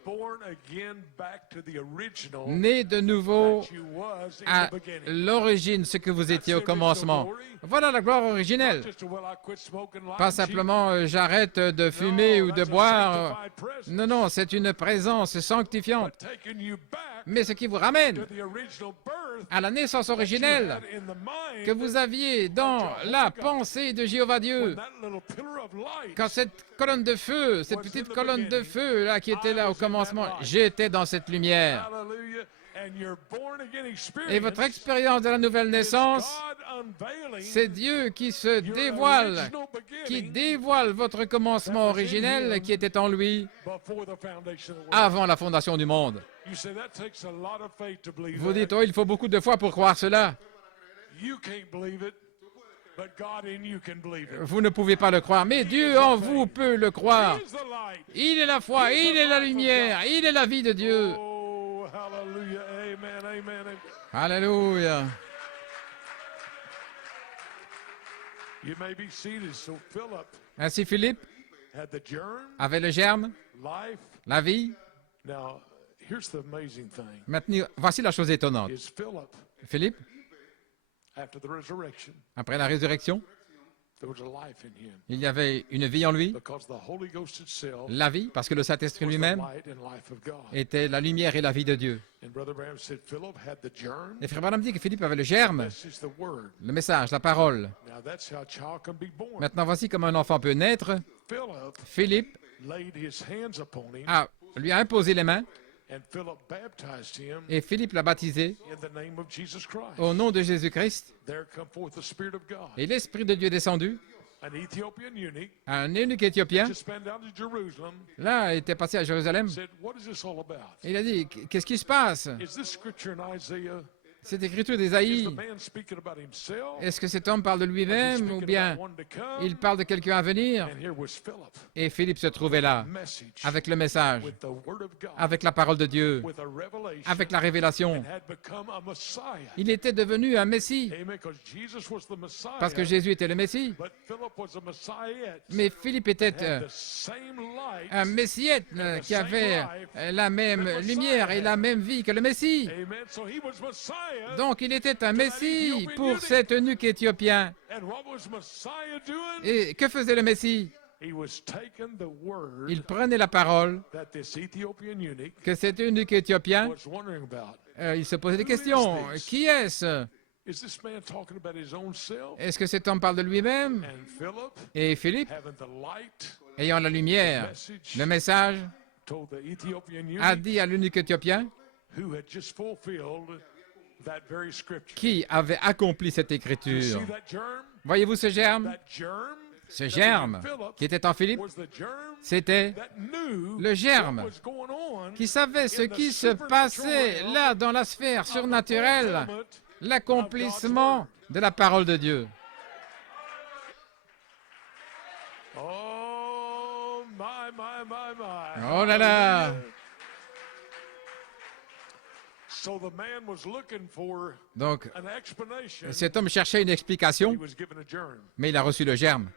Born again back to the original Né de nouveau that you was in à the beginning. l'origine, ce que vous étiez au commencement. Voilà la gloire originelle. Just a, well, I quit smoking, lying, Pas cheating. simplement j'arrête de fumer ou de that's a boire. sanctified presence. Non, non, c'est une présence sanctifiante. But taking you back Mais ce qui vous ramène to the original birth à la naissance that you originelle had in the mind que vous aviez dans la pensée de Jéhovah Dieu. when that little pillar of light Quand cette colonne de feu, cette petite colonne de feu là qui était là au commencement, j'étais dans cette lumière. hallelujah, and your born again experience Et votre expérience de la nouvelle is naissance, God unveiling c'est Dieu qui se your dévoile, original qui beginning dévoile votre commencement originel qui était en lui before the foundation of the world. avant la fondation du monde. You say that takes a lot of faith to believe Vous dites, that. oh, il faut beaucoup de foi pour croire cela. You can't believe it, but God in you can believe it. Vous ne pouvez pas le croire, mais Dieu en vous peut le croire. He is the light. Il est la foi, il est la lumière, il est la vie de Dieu. Oh, hallelujah. Amen, amen, amen. Alléluia. You may be seated. So Philip Ainsi Philippe had the germ, avait le germe, life. la vie. Now, here's the amazing thing. Maintenant, voici la chose étonnante. Is Philip, Philippe, after the resurrection, après la résurrection, there was a life in him. il y avait une vie en lui, Because the Holy Ghost itself la vie, parce que le Saint-Esprit was the lui-même light and life of God. était la lumière et la vie de Dieu. And Brother Branham said Philip had the germ. Et Frère Branham dit que Philippe avait le germe, This is the word. le message, la parole. Now that's how a child can be born. Maintenant, voici comment un enfant peut naître. Philip Philippe laid his hands upon him, lui a imposé les mains and Philip baptized him et Philippe l'a baptisé in the name of Jesus Christ. au nom de Jésus-Christ. There come forth the Spirit of God. Et l'Esprit de Dieu est descendu. An Ethiopian eunuch Un eunuque éthiopien, just been down to Jerusalem, là, était passé à Jérusalem. said, what is this all about? Et il a dit, qu'est-ce qui se passe? Is this scripture in Isaiah? Cette écriture Is d'Ésaïe, the man speaking about himself? est-ce que cet homme parle de Is he lui-même ou speaking bien about one to come? il parle de quelqu'un à venir? And here was Philip, Et Philippe se trouvait là, message avec le message, with the word of God, avec la parole de Dieu, with a revelation, avec la révélation. and had become a Messiah. Il était devenu un Messie, Amen. Because Jesus was the Messiah, parce que Jésus était le Messie. but Philip was a Messiah. Mais Philippe était Had the same light. un Messiette qui avait la même lumière et la même vie que le Messie. Amen. So he was Messiah. Donc il était un Messie pour cet eunuque éthiopien. And what was Messiah doing? Et que faisait le Messie? He was taking the word Il prenait la parole that this Ethiopian eunuch que cet eunuque éthiopien, was wondering about. il se posait des questions. Qui est-ce? Is this man talking about his own self? Est-ce que cet homme parle de lui-même? And Philip, Et Philippe, having the light, ayant la lumière, message, le message, told the Ethiopian a eunuch dit à l'eunuque éthiopien who had just fulfilled that very scripture. qui avait accompli cette You écriture. see that germ? Voyez-vous ce germe? That germ Ce germe qui était en Philippe, was the germ c'était that knew le germe what was going on qui savait ce qui se passait là dans la sphère surnaturelle, l'accomplissement de la parole de Dieu. Oh, my. Oh là là! So the man was looking for Donc, an explanation. cet homme cherchait une He explication, was given a germ. mais il a reçu le germe.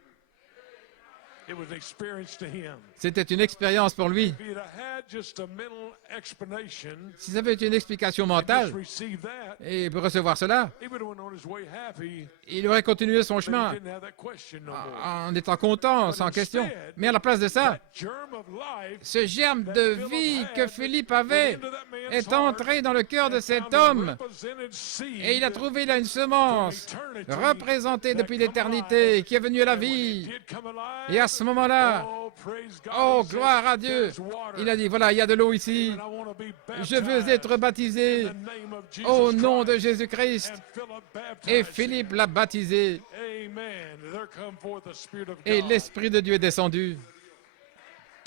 It was an experience to him. C'était une expérience pour lui. If he'd have had just a mental explanation, Si ça avait été une explication just mentale, received that, et pour recevoir cela, he would have went on his way happy, il aurait continué son but he chemin didn't have that question no more. en étant content, sans question. Mais à la place de ça, That germ of life ce germe de vie que Philippe avait into that man's est heart entré dans le cœur de and cet found a homme represented seed et il a trouvé là une semence représentée depuis l'éternité qui est venue à la vie. did come alive. Et à ce moment-là, Oh, praise God. oh He said, gloire à Dieu, "There's water, il a dit voilà, il y a de l'eau ici, and I want to be je veux baptized être baptisé in the name of Jesus au nom de Christ." Jésus-Christ. And Philip baptized Et him. Philippe l'a baptisé Amen. There come forth the Spirit of et God. l'Esprit de Dieu est descendu.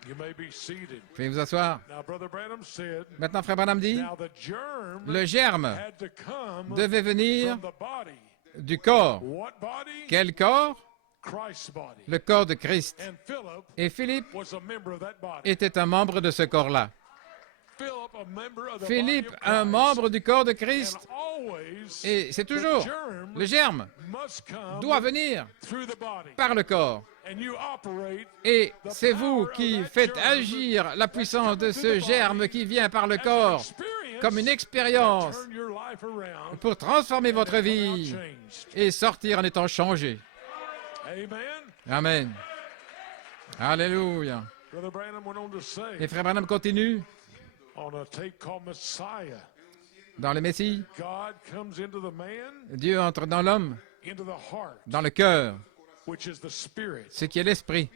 You may be seated. Veuillez vous asseoir. Now, Brother Branham said, Maintenant, Frère Branham dit, now the germ le germe had to come devait venir from the body. du corps. What body? Quel corps? le corps de Christ. Et Philippe était un membre de ce corps-là. Philippe, un membre du corps de Christ. Et c'est toujours, le germe doit venir par le corps. Et c'est vous qui faites agir la puissance de ce germe qui vient par le corps comme une expérience pour transformer votre vie et sortir en étant changé. Amen. Alléluia. Et Frère Branham continue dans le Messie. Dieu entre dans l'homme, dans le cœur, ce qui est l'esprit.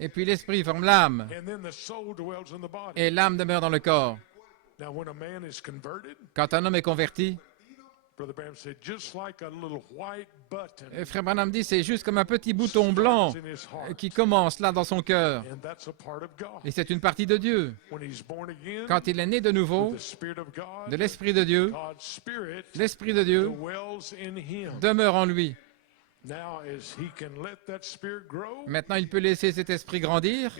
Et puis l'esprit forme l'âme, et l'âme demeure dans le corps. Quand un homme est converti, Frère Branham dit c'est juste comme un petit bouton blanc qui commence là dans son cœur. Et c'est une partie de Dieu. Quand il est né de nouveau, de l'Esprit de Dieu, l'Esprit de Dieu demeure en lui. Maintenant, il peut laisser cet esprit grandir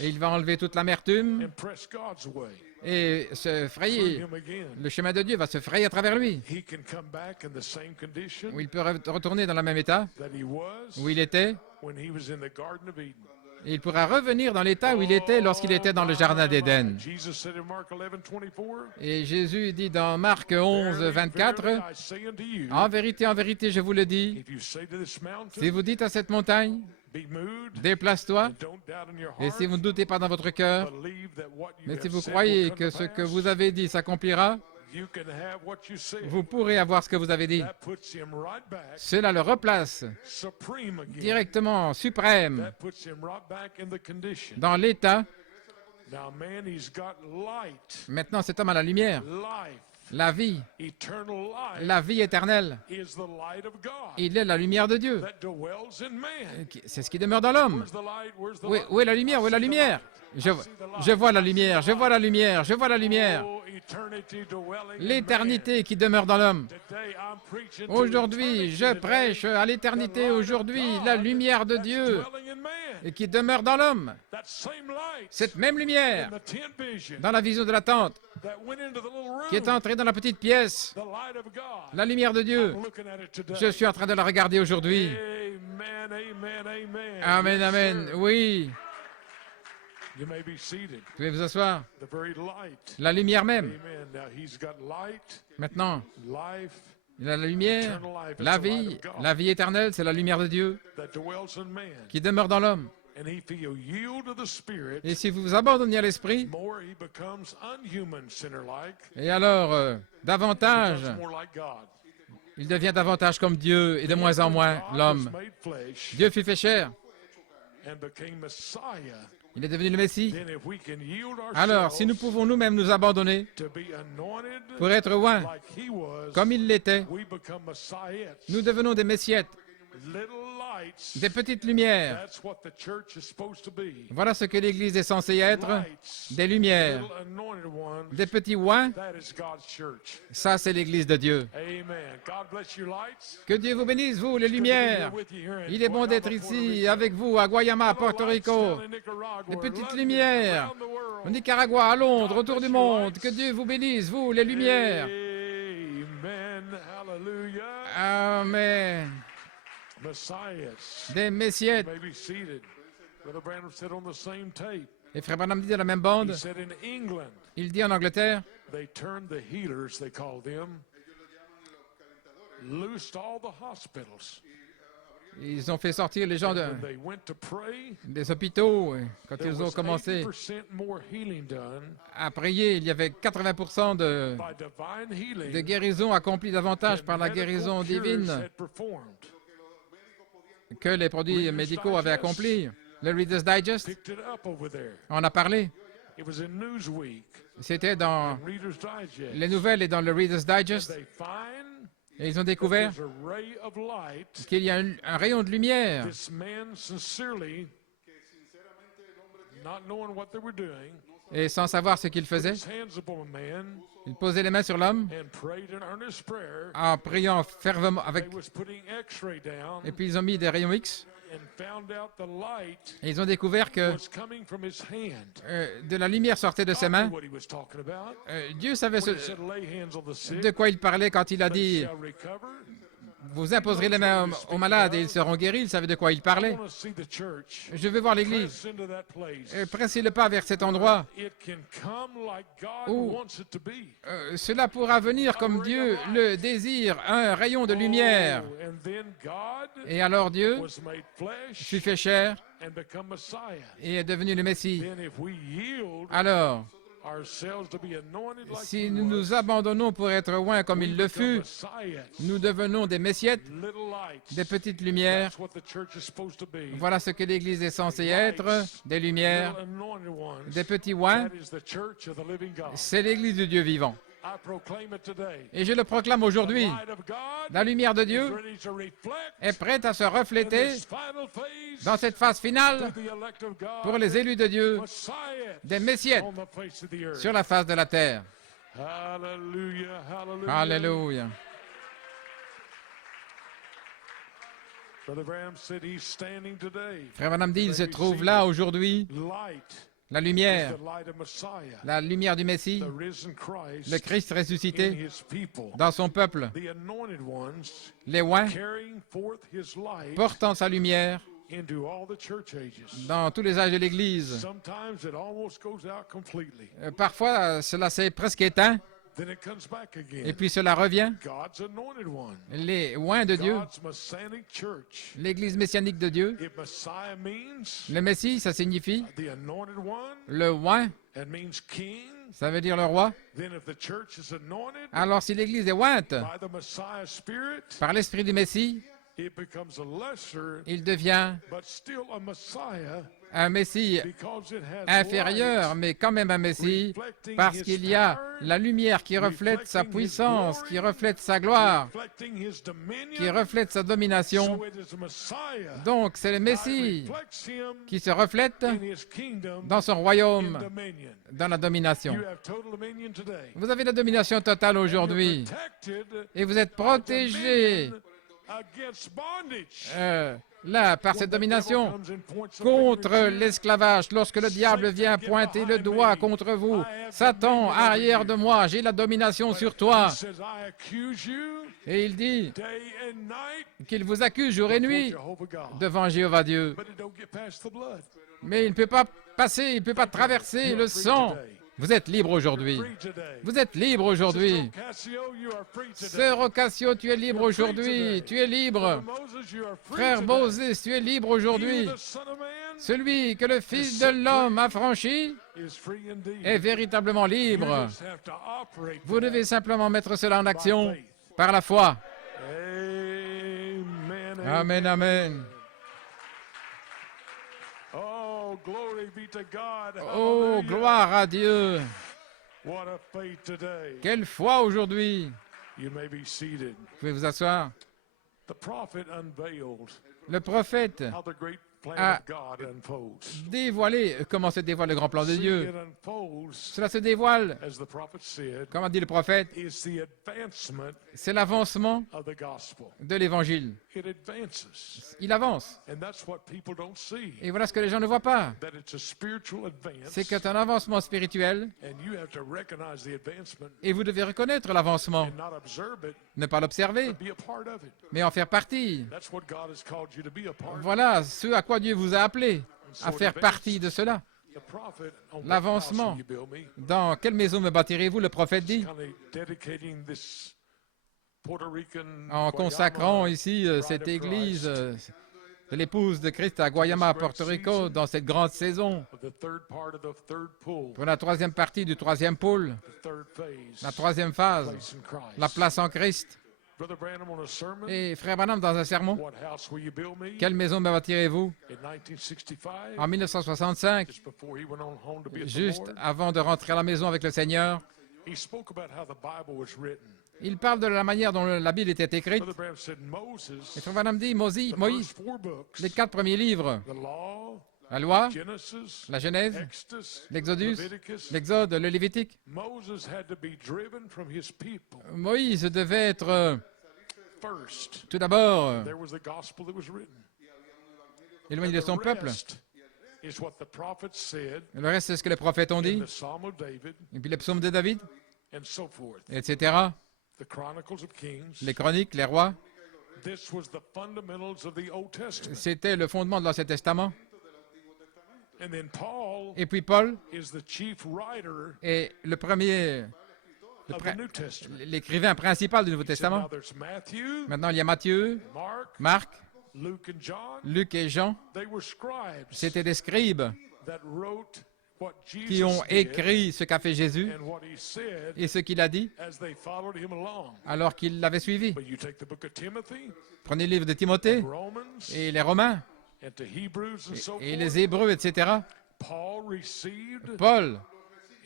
et il va enlever toute l'amertume et se frayer. Le chemin de Dieu va se frayer à travers lui. Où il peut retourner dans le même état où il était. Et il pourra revenir dans l'état où il était lorsqu'il était dans le jardin d'Éden. Et Jésus dit dans Marc 11, 24, « En vérité, je vous le dis, si vous dites à cette montagne, déplace-toi, et si vous ne doutez pas dans votre cœur, mais si vous croyez que ce que vous avez dit s'accomplira, vous pourrez avoir ce que vous avez dit. » Cela le replace directement suprême dans l'état. Maintenant, cet homme a la lumière, la vie éternelle. Il est la lumière de Dieu. C'est ce qui demeure dans l'homme. Où est la lumière? Où est la lumière? Je vois la lumière, je vois la lumière, je vois la lumière. L'éternité qui demeure dans l'homme. Aujourd'hui, je prêche à l'éternité. Aujourd'hui, la lumière de Dieu et qui demeure dans l'homme. Cette même lumière dans la vision de la tente qui est entrée dans la petite pièce. La lumière de Dieu. Je suis en train de la regarder aujourd'hui. Amen, amen. Oui. Vous pouvez vous asseoir. La lumière même. Maintenant, il a la lumière, la vie éternelle, c'est la lumière de Dieu qui demeure dans l'homme. Et si vous vous abandonnez à l'esprit, et alors, davantage, il devient davantage comme Dieu et de moins en moins l'homme. Dieu fut fait chair. Il est devenu le Messie. Alors, si nous pouvons nous-mêmes nous abandonner pour être oints comme il l'était, nous devenons des messiettes, des petites lumières. Voilà ce que l'Église est censée être, des lumières, des petits oints. Ça, c'est l'Église de Dieu. Que Dieu vous bénisse, vous, les lumières. Il est bon d'être ici avec vous à Guayama, à Porto Rico. Des petites lumières au Nicaragua, à Londres, autour du monde. Que Dieu vous bénisse, vous, les lumières. Amen. Des messiettes. Et Frère Branham dit dans la même bande, il dit en Angleterre, ils ont fait sortir les gens des hôpitaux. Quand ils ont commencé à prier, il y avait 80% de guérison accomplie davantage par la guérison divine que les produits médicaux avaient accompli. Le Reader's Digest en a parlé. C'était dans les nouvelles et dans le Reader's Digest. Et ils ont découvert qu'il y a un rayon de lumière not knowing what they were doing, et sans savoir ce qu'ils faisaient, his hands upon a man ils posaient les mains sur l'homme and prayed an earnest prayer. en priant fervemment They was putting X-ray down et puis ils ont mis des rayons X and found out the light et ils ont découvert que was coming from his hand. de la lumière sortait de ses God mains. knew what he was talking about. Dieu savait When he said, lay hands on the sick, de quoi il parlait quand il a they dit shall recover. vous imposerez les mains aux malades et ils seront guéris. Il savait de quoi il I parlait. want to see the church Je veux voir l'Église press into that place. presser le pas vers cet endroit. It can come like God Où wants it to be. Cela pourra venir comme Dieu le désire, un rayon de lumière. Oh, and then God Et alors Dieu was made flesh fut fait chair and become Messiah. et est devenu le Messie. Then if we yield Alors, ourselves to be anointed like si he nous was, nous abandonnons pour être loin comme we il le become fut, Messiahs, nous devenons des messiettes, little lights. des petites lumières. That's what the church is supposed to be. Voilà ce que l'Église est censée être, des lumières, Little anointed ones. des petits oins. That is the church of the living God. C'est l'Église de Dieu vivant. I proclaim it today. Et je le proclame aujourd'hui. The light of God La lumière de is Dieu ready to reflect est prête à se in refléter this final phase dans cette phase finale to the elect of God, pour les élus de Dieu, Messiahs des messiettes on the face of the earth. sur la face de la terre. Hallelujah, hallelujah. Alléluia. Brother Branham said he's standing today. Frère Branham dit, il se trouve là aujourd'hui, Light la is lumière, the light of Messiah, la lumière du Messie, the risen Christ le Christ in ressuscité his people. dans son peuple, The anointed ones les oins carrying forth his light portant sa lumière into all the church ages. dans tous les âges de l'Église. Sometimes it almost goes out completely. Parfois, cela s'est presque éteint, Then it comes back et again. puis cela revient. God's anointed one. Les oins de Dieu, God's messianic church. l'Église messianique de Dieu, If Messiah means le Messie, ça signifie the anointed one, le oint, that means king. ça veut dire le roi. Then if the church is anointed Alors si l'Église est ointe by the Messiah Spirit, par l'Esprit du Messie, it becomes a lesser il devient but still a Messiah un Messie because it has inférieur, mais quand même un Messie, parce qu'il y a la lumière qui reflète sa puissance, qui reflète sa gloire, reflecting his qui dominion. reflète sa domination. So it is a Messiah Donc c'est le that Messie reflects him qui se reflète in his kingdom dans son in royaume, dominion. dans la domination. You have total dominion today. Vous avez la domination totale aujourd'hui You're protected et vous êtes protégés against bondage. là par cette domination contre l'esclavage. Lorsque le diable vient pointer le doigt contre vous, Satan, arrière de moi, j'ai la domination sur toi. He says, I accuse you Et il dit day and night qu'il vous accuse jour et nuit before Jehovah God. devant Jéhovah Dieu. But it don't get past the blood. Mais il ne peut pas passer, il ne peut pas traverser le sang. Vous êtes libre aujourd'hui. Free today. Vous êtes libre aujourd'hui. Sister Ocasio, you are free today. Sœur Ocasio, tu es libre aujourd'hui. Tu es libre. Moses, you are free Frère today. Moses, tu es libre He, aujourd'hui. the Son of Man, Celui que le Fils de l'homme a franchi is free indeed. est véritablement You libre. just have to operate Vous devez simplement mettre cela en action by faith. par la foi. Amen. Amen, amen. Oh, glory be to God. Oh, Hallelujah. gloire à Dieu. What a faith today. Quelle foi aujourd'hui. You may be seated. Vous pouvez vous asseoir. The prophet unveiled Le prophète how the great plan a of God unfolds. dévoilé comment se dévoile le grand plan de See, Dieu. it unfolds, Cela se dévoile, as the prophet said, comme a dit le prophète, is the advancement c'est l'avancement of the gospel. de l'évangile. It advances. Il avance. And that's what people don't see. Et voilà ce que les gens ne voient pas. That it's a spiritual advance. C'est que c'est un avancement spirituel And you have to recognize the advancement et vous devez reconnaître l'avancement, and not observe it, ne pas l'observer, but be a part of it. mais en faire partie. That's what God has called you to be a part of. Voilà ce à quoi Dieu vous a appelé, à faire partie de cela. The prophet, on what L'avancement. house will you build me? Dans quelle maison me bâtirez-vous, le prophète dit, Kind of dedicating this Puerto Rican en consacrant ici cette église de l'épouse de Christ à Guayama, Porto Rico, dans cette grande saison, of the third part of the third pool, pour la troisième partie du troisième pôle, the third phase, la troisième phase, place in Christ. la place en Christ. Brother Branham on a sermon, Et frère Branham, dans un sermon, what house will you build me? quelle maison me bâtirez-vous? In 1965, En 1965, just before he went on home to be with the juste Lord, avant de rentrer à la maison avec le Seigneur, he spoke about how the Bible was written. il parle de la manière dont la Bible était écrite. Brother Branham said Et Moses, frère Branham dit, Moïse, the first 4 books, les 4 premiers livres, the law, la loi, Genesis, la Genèse, Exodus, l'Exodus, Leviticus. l'Exode, le Lévitique. Moses had to be driven from his people Moïse devait être first. tout d'abord There was the gospel that was written. éloigné de son peuple. Rest is what the prophets said Le reste, c'est ce que les prophètes ont in dit, the Psalm of David et puis les psaumes de David, and so forth. etc. The Chronicles of Kings. Les chroniques, les rois. This was the fundamentals of the Old Testament. C'était le fondement de l'Ancien Testament. And then Paul Et puis Paul is the chief writer est le premier, of the New Testament. l'écrivain principal du Nouveau Now Testament. there's Matthew, Maintenant, il y a Matthieu, Mark, Marc, Luke, and John. Luc et Jean. They were scribes C'était des scribes that wrote what qui Jesus ont did écrit ce qu'a fait Jésus and what he said et ce qu'il a dit as they followed him along. alors qu'ils l'avaient suivi. But you take the book of Timothy, Prenez le livre de Timothée Romans, et les Romains and to Hebrews and so et forth. les Hébreux, etc. Paul received Paul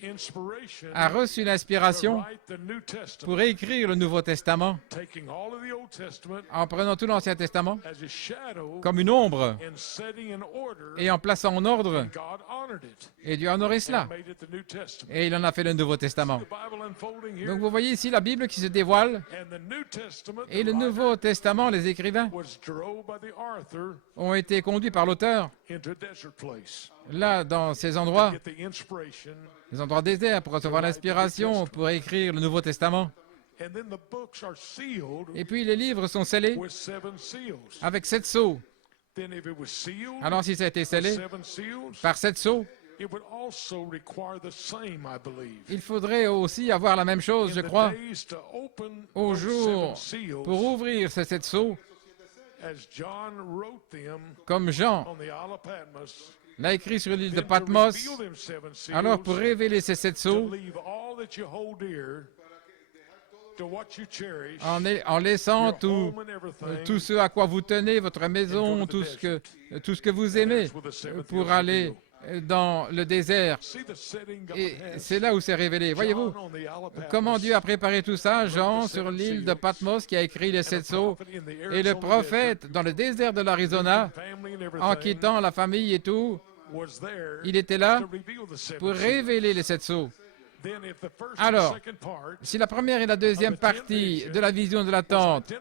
inspiration a reçu to l'inspiration write the New Testament, pour écrire le Nouveau Testament taking all of the Old Testament en prenant tout l'Ancien Testament as a shadow comme une ombre and setting in order. et en plaçant en ordre. God honored it Et Dieu a honoré and cela. made it the New Testament. Et il en a fait le Nouveau Testament. The Bible unfolding here, Donc vous voyez ici la Bible qui se dévoile and the New Testament, et the le writer, Nouveau Testament, les écrivains, was drove by the author ont été conduits par l'auteur into a desert place. là dans ces endroits, Get the inspiration, les endroits déserts pour recevoir l'inspiration pour écrire le Nouveau Testament. and then the books are sealed Et puis les livres sont scellés with 7 seals. avec 7 sceaux. Then if it was sealed Alors si ça a été with scellé 7 seals, par 7 sceaux, it would also require the same, I believe. il faudrait aussi avoir la même chose, je In the crois, days to open au those jour 7 seals, pour ouvrir ces 7 sceaux, as John wrote them comme Jean on the Isle of Patmos, l'a écrit sur l'île de then to Patmos. reveal them 7 seals, Alors pour révéler ces 7 to sceaux, leave all that you hold dear, to what you cherish, en laissant your tout, home and everything, tout ce à quoi vous tenez, votre maison, tout ce que vous aimez, pour aller dans le désert. see the setting God Et has. c'est là où c'est révélé. Voyez-vous John on the Isle of comment Patmos, Dieu a préparé tout ça, Jean sur l'île de Patmos qui a écrit les and 7 the sceaux, prophet in the et le Arizona prophète dans le désert de l'Arizona, family and en everything, quittant la famille et tout, was there il était là to reveal the 7 pour seals. révéler les 7 sceaux. Then if the first Alors, and second part Si la première et la deuxième partie de la vision de la tente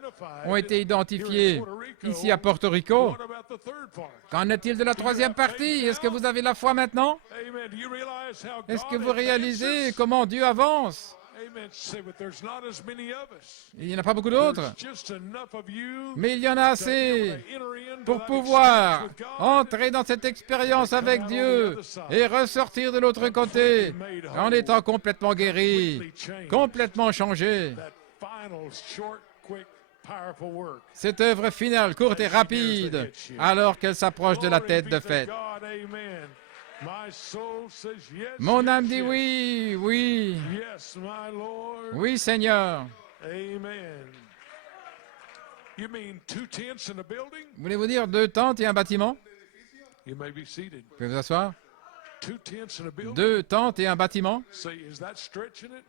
ont été identifiées ici à Porto Rico, what about the third part? qu'en est-il de la troisième partie? Est-ce que vous avez la foi maintenant? Amen. Do you realize how Est-ce que God vous réalisez advances? comment Dieu avance? Amen. Say, but there's not as many of us. Il n'y en a pas beaucoup d'autres, There's just enough of you mais il y en a to be able assez to enter into pour that pouvoir experience with God entrer dans cette expérience avec Dieu et ressortir de l'autre côté en étant complètement guéri, completely changed. complètement changé. That final, short, quick, powerful work. Cette œuvre finale, courte et rapide, alors qu'elle s'approche de la Glory tête be de to fête. God. Amen. My soul says yes. Mon yes, âme dit yes. oui, oui, Yes, my Lord. oui Seigneur. Amen. You mean 2 tents in a building? Voulez-vous dire 2 tentes et un bâtiment? You may be seated. Vous pouvez vous asseoir. 2 tents in a building? 2 tentes et un bâtiment? Say, is that stretching it?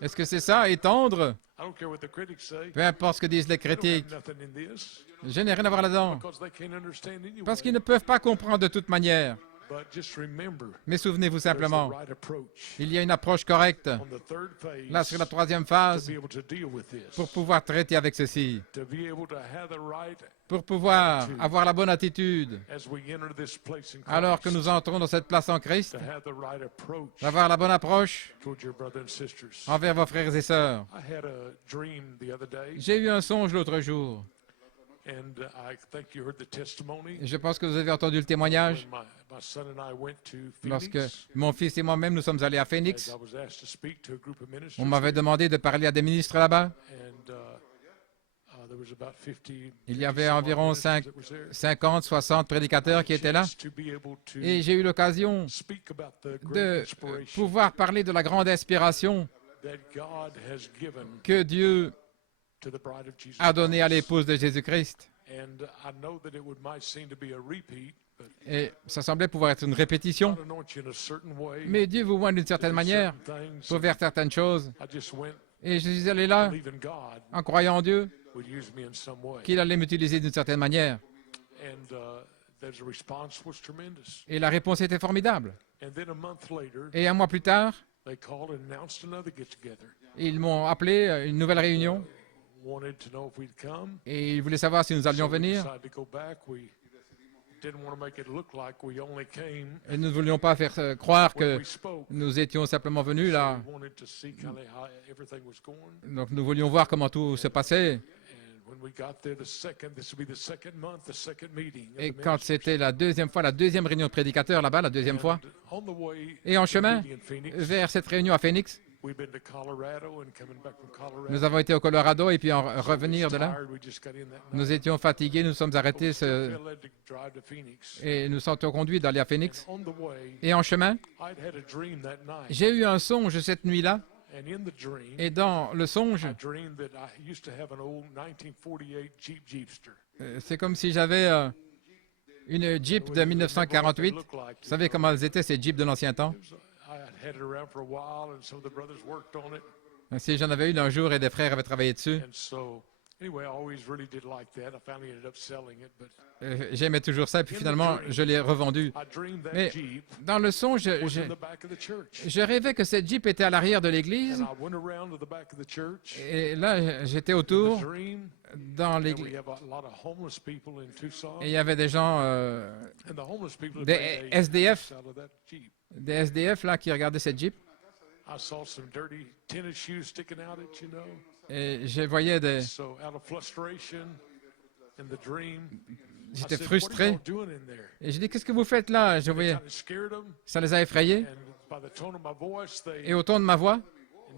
Est-ce que c'est ça, étendre? I don't care what the critics say. Peu importe ce que disent les They don't critiques. have nothing in this Je n'ai rien à voir là-dedans. because they can't understand anyway. Parce qu'ils ne peuvent pas comprendre de toute manière. But just remember, Mais souvenez-vous there's the simplement, right approach il y a une approche correcte, on the third phase là sur la troisième to phase, be able to deal with this, pour pouvoir traiter avec ceci, to be able to have the right pour pouvoir avoir la bonne attitude, as we enter this place in Christ, alors que nous entrons dans cette place en Christ, to have the right approach d'avoir la bonne approche toward your brothers and sisters. envers vos frères et sœurs. I had a dream the other day, J'ai eu un songe l'autre jour. and I think you heard the testimony. Je pense que vous avez entendu le témoignage When my son and I went to lorsque Phoenix, mon fils et moi-même nous sommes allés à as Phoenix. I was asked to speak to a group of ministers, On m'avait demandé de parler à des ministres là-bas. and there was about 50. Il y avait 50 environ ministers that was there. 50, 60 prédicateurs qui étaient là. Chance to be able to Et j'ai eu l'occasion speak about the great de inspiration pouvoir parler de la grande inspiration that God has given que Dieu to the bride of Jesus a donnée à Christ. l'épouse de Jésus-Christ. And I know that it might seem to be a repeat, but Et ça semblait pouvoir être une répétition. God anoints you in a certain way. Mais Dieu vous voit d'une to certaine do manière certain things. pour faire certaines choses. I just went Et je suis allé là believing God en croyant en Dieu would use me in some way. qu'il allait m'utiliser d'une certaine manière. And The response was tremendous. Et la réponse était formidable. And then a month later, Et un mois plus tard, they called and announced another get-together. ils m'ont appelé à une nouvelle réunion Wanted to know if we'd come. et ils voulaient savoir si nous allions So we venir. decided to go back. We didn't want to make it look like we only came Et nous ne voulions pas faire croire when que we spoke. nous étions simplement venus là. So we wanted to see kind of how everything was going. Donc nous voulions voir comment tout se passait. And when we got there, this would be the second month, the second meeting. of Et the quand ministers. c'était la deuxième fois, la deuxième réunion de prédicateurs là-bas, la deuxième fois, And on the way et en to the chemin meeting in Phoenix, vers cette réunion à Phoenix, we've been to Colorado and coming back from Colorado. nous avons été au Colorado et puis en So we revenir was de là. tired, we just got in that night. Nous étions fatigués, nous sommes But we arrêtés still felt led to drive to Phoenix. et nous sommes conduits d'aller à Phoenix. On the way, Et en chemin, I'd had a dream that night. j'ai eu un songe cette nuit-là. And in the dream, Et dans le songe, I dreamed that I used to have an old 1948 Jeep Jeepster. c'est comme si j'avais une Jeep de 1948. Vous savez comment elles étaient, ces Jeeps de l'ancien temps? I had had it around for a while, and some of the brothers worked on it. Si j'en avais une un jour et des frères avaient travaillé dessus, And so, anyway, I always really did like that. I finally ended up selling it, but j'aimais toujours ça, et puis finalement, je l'ai revendu. I dreamed that Mais Jeep dans le songe, was in the back of the church. je rêvais que cette Jeep était à l'arrière de l'église. And I went around to the back of the church. Et là, j'étais In the autour dream, dans and we l'église. have a lot of homeless people in Tucson. Et il y avait des gens, And the homeless people des made a SDF. out of that Jeep. des SDF là, qui regardaient cette Jeep. I saw some dirty tennis shoes sticking out it, you know. Et je voyais des... So out of frustration in the dream, J'étais I said, frustré. "What are y'all doing in there?" Et je dis, qu'est-ce que vous faites là? Je voyais, Kind of scared them, ça les a effrayés. and by the tone of my voice, they Et au ton de ma voix,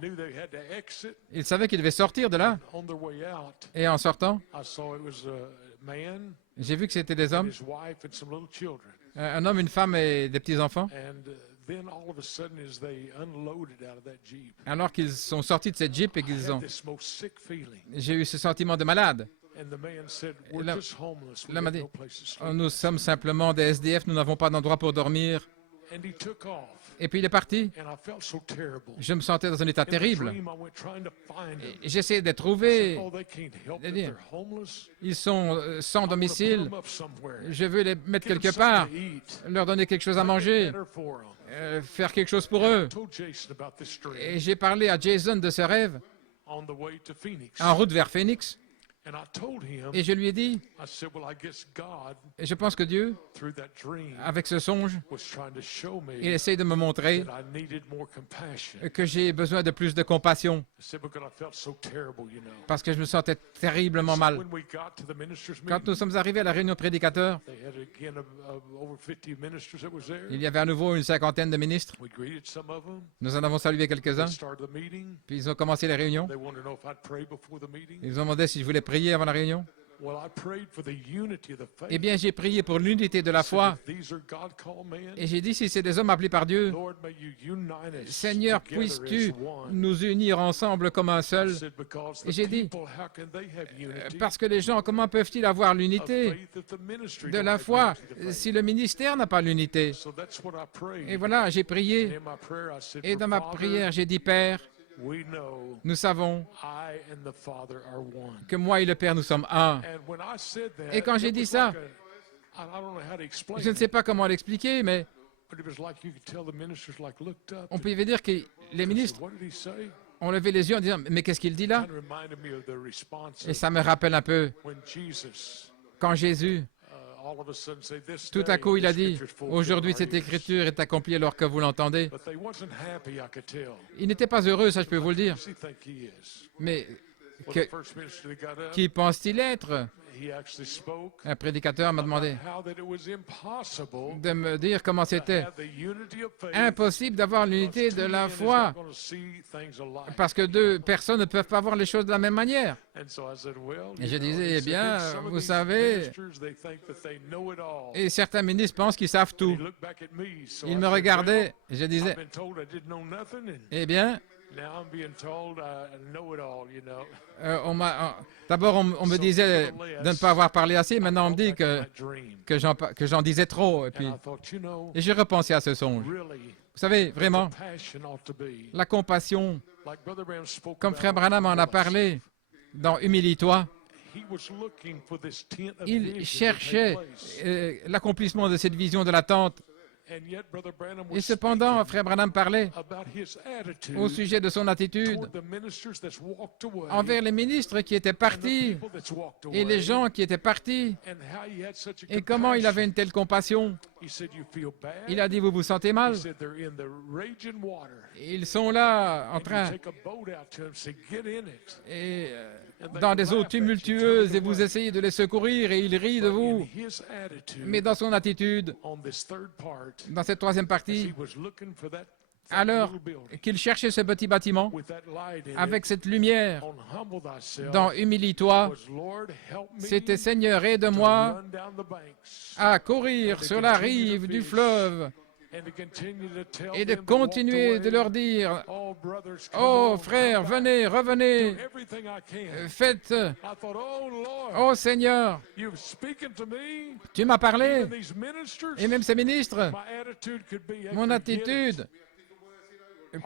knew they had to exit. ils savaient qu'ils devaient sortir de là. On their way out, Et en sortant, I saw it was a man j'ai vu que c'était des and hommes, his wife and some little children. un homme, une femme et des petits-enfants. And then all of a sudden, as they unloaded out of that Jeep, Alors qu'ils sont sortis de cette Jeep et I qu'ils had ont... this most sick feeling. J'ai eu ce sentiment de malade. And the man said, "We're là- just homeless. We là, m'a have dit, no place to Oh, sleep." nous sommes simplement des SDF, nous n'avons pas d'endroit pour dormir. And he took off. Et puis il est parti. And I felt so terrible. Je me sentais dans un état In the terrible. dream, I went trying to find them. Et j'essayais de les I said, trouver. "Oh, they can't help de it. dire, They're homeless. Ils sont sans I wanna put domicile. them up somewhere. Je veux les mettre Give them quelque part, something to eat. leur donner quelque chose à Make it manger, better for 'em." faire quelque chose pour eux. I told Jason about this dream Et j'ai parlé à Jason de ce rêve on the way to Phoenix. en route vers Phoenix. And I told him, Et je lui ai dit, I said, "Well, I guess God, et je pense que Dieu, through that dream, avec ce songe, was trying to show il me essaye de me montrer that I needed more compassion." que j'ai besoin de plus de compassion I said, "Because I felt so terrible, you know." parce que je me sentais terriblement So mal. when we got to the ministers' Quand meeting, nous sommes arrivés à la réunion prédicateur, they had again over 50 ministers that was there. il y avait à nouveau une cinquantaine de ministres. We greeted some of them. Nous en avons salué They quelques-uns, started the meeting. puis ils ont commencé les réunions. They wanted to know if I'd pray before the meeting. Ils ont demandé si je voulais prier avant la réunion. Well, I prayed for the unity of the faith. Eh bien, j'ai prié pour l'unité de la I said, foi. "If these are God-called men, Et j'ai dit, si c'est des hommes appelés par Dieu, Lord, may you unite us Seigneur, together puisses-tu as one." nous unir ensemble comme un I seul? said, "Because Et j'ai the dit, people, how can they have unity Parce que les gens, comment peuvent-ils avoir of l'unité faith if the ministry de don't la have foi unity of faith?" si le ministère n'a pas l'unité? So that's what I prayed. Et voilà, j'ai And prié. in my prayer, I said, Et "For dans ma Father, prière, j'ai dit, Père, we know nous savons I and the Father are one." que moi et le Père, nous sommes un. And when I said that, Et quand j'ai it dit was ça, like I don't know how to explain Je ne sais pas comment l'expliquer, mais but it was like you could tell the ministers like looked up. on pouvait dire que les and ministres said, "What did he say?" ont levé les yeux en disant, mais qu'est-ce qu'il dit là? Kind of reminded me of the response Et of ça me rappelle un peu when Jesus quand Jésus, all of a sudden said, "This tout à day coup, il a this dit, scripture is fulfilled aujourd'hui in our cette ears." écriture est accomplie alors que vous l'entendez. But they wasn't happy, I could tell. Il n'était pas heureux, ça je peux vous le dire. Who does he think he is? Mais Well, the first minister that got up, qui pense-t-il être? he actually spoke Un prédicateur m'a demandé how that it was impossible de me dire comment to c'était have the unity of faith impossible d'avoir l'unité because de two la men is foi not gonna see things alike. parce que deux personnes ne peuvent pas voir les choses de la même manière. And so I said, well, Et you je know, disais, he eh said, bien, "Then some of vous these savez, ministers, they think that they know it all." et certains ministres pensent qu'ils savent And tout. he looked back at me, so I Ils me said, regardaient et je "Well, disais, I've been told I didn't know nothing, and eh bien, now I'm being told I know it all, you know." d'abord on me disait de ne pas avoir parlé assez, maintenant on me dit que j'en disais trop. Et puis, et j'ai repensé à ce songe. Vous savez, vraiment, la compassion, comme Frère Branham en a parlé dans Humilie-toi, Il cherchait l'accomplissement de cette vision de la tente. Et cependant, Frère Branham parlait au sujet de son attitude envers les ministres qui étaient partis et les gens qui étaient partis et comment il avait une telle compassion. Il a dit, vous vous sentez mal? Ils sont là en train et dans des eaux tumultueuses et vous essayez de les secourir et il rit de vous. Mais dans son attitude, dans cette troisième partie, alors qu'il cherchait ce petit bâtiment avec cette lumière dans Humilie-toi, c'était Seigneur, aide-moi à courir sur la rive du fleuve et de continuer de leur dire, oh frères, venez, revenez, faites, oh Seigneur, tu m'as parlé, et même ces ministres, mon attitude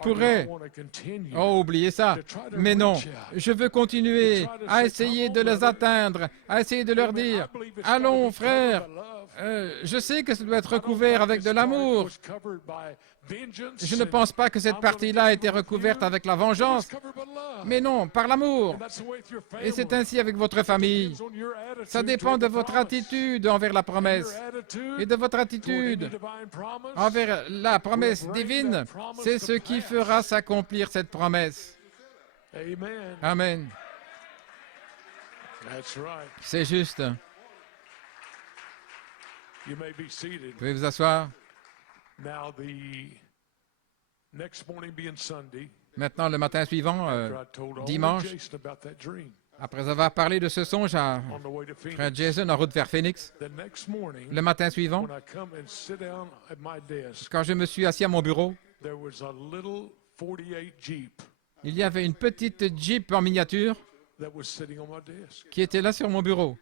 pourrait, oh oubliez ça, mais non, je veux continuer à essayer de les atteindre, à essayer de leur dire, allons frères, je sais que ça doit être recouvert avec de l'amour. Je ne pense pas que cette partie-là a été recouverte avec la vengeance, mais non, par l'amour. Et c'est ainsi avec votre famille. Ça dépend de votre attitude envers la promesse et de votre attitude envers la promesse divine. C'est ce qui fera s'accomplir cette promesse. Amen. C'est juste. Vous pouvez vous asseoir. Maintenant, le matin suivant, dimanche, après avoir parlé de ce songe à frère Jason en route vers Phoenix, le matin suivant, quand je me suis assis à mon bureau, il y avait une petite Jeep en miniature qui était là sur mon bureau.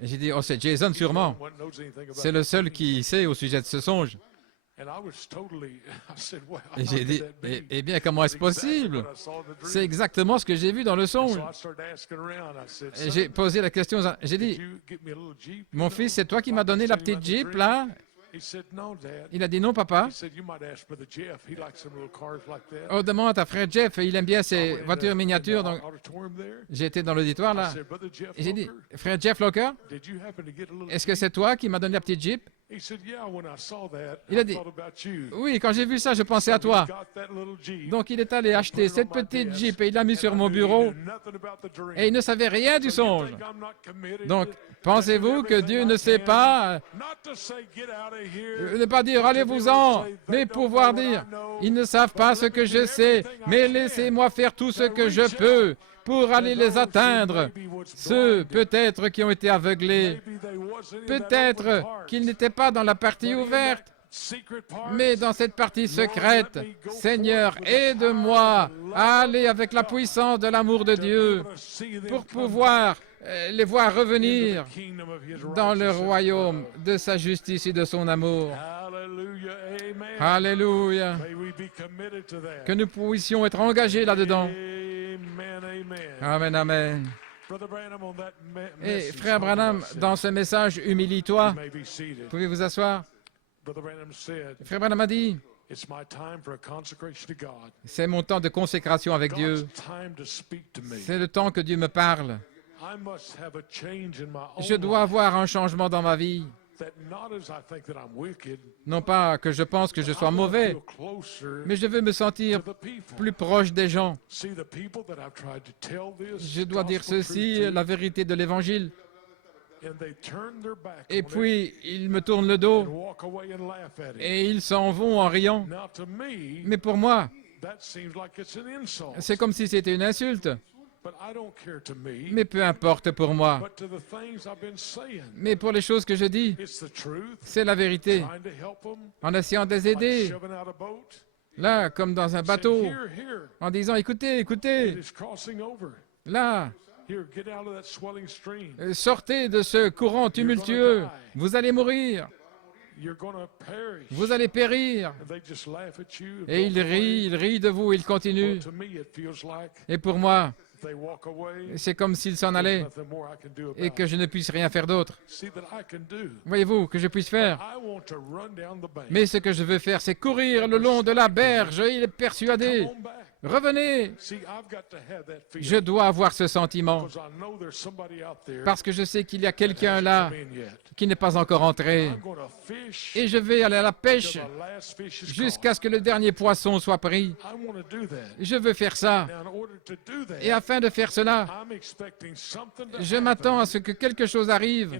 Et j'ai dit, oh, c'est Jason sûrement. C'est le seul qui sait au sujet de ce songe. Et j'ai dit, eh bien, comment est-ce possible? C'est exactement ce que j'ai vu dans le songe. Et j'ai posé la question, j'ai dit, mon fils, c'est toi qui m'as donné la petite Jeep, là? Il a dit, non, papa. Oh, demande à frère Jeff, il aime bien ces voitures miniatures. Donc, j'ai été dans l'auditoire, là. Et j'ai dit, frère Jeff Locker, est-ce que c'est toi qui m'as donné la petite Jeep? Il a dit, oui, quand j'ai vu ça, je pensais à toi. Donc, il est allé acheter cette petite Jeep et il l'a mis sur mon bureau et il ne savait rien du songe. Donc, pensez-vous que Dieu ne sait pas, ne pas dire allez-vous-en, mais pouvoir dire, ils ne savent pas ce que je sais, mais laissez-moi faire tout ce que je peux pour aller les atteindre. Ceux, peut-être, qui ont été aveuglés, peut-être qu'ils n'étaient pas dans la partie ouverte, mais dans cette partie secrète. Seigneur, aide-moi à aller avec la puissance de l'amour de Dieu pour pouvoir les voir revenir dans le royaume de sa justice et de son amour. Alléluia. Que nous puissions être engagés là-dedans. Amen, amen. Et frère Branham, dans ce message, humilie-toi. Pouvez vous asseoir? Frère Branham a dit, c'est mon temps de consécration avec Dieu. C'est le temps que Dieu me parle. Je dois avoir un changement dans ma vie. Non pas que je pense que je sois mauvais, mais je veux me sentir plus proche des gens. Je dois dire ceci, la vérité de l'Évangile. Et puis, ils me tournent le dos et ils s'en vont en riant. Mais pour moi, c'est comme si c'était une insulte. Mais peu importe pour moi. Mais pour les choses que je dis, c'est la vérité. En essayant de les aider, là, comme dans un bateau, en disant, écoutez, écoutez, là, sortez de ce courant tumultueux, vous allez mourir. Vous allez périr. Et il rit de vous, il continue. Et pour moi, C'est comme s'il s'en allait et que je ne puisse rien faire d'autre. Voyez-vous, que je puisse faire. Mais ce que je veux faire, c'est courir le long de la berge. Il est persuadé. Revenez. Je dois avoir ce sentiment parce que je sais qu'il y a quelqu'un là qui n'est pas encore entré. Et je vais aller à la pêche jusqu'à ce que le dernier poisson soit pris. Je veux faire ça. Et afin de faire cela, je m'attends à ce que quelque chose arrive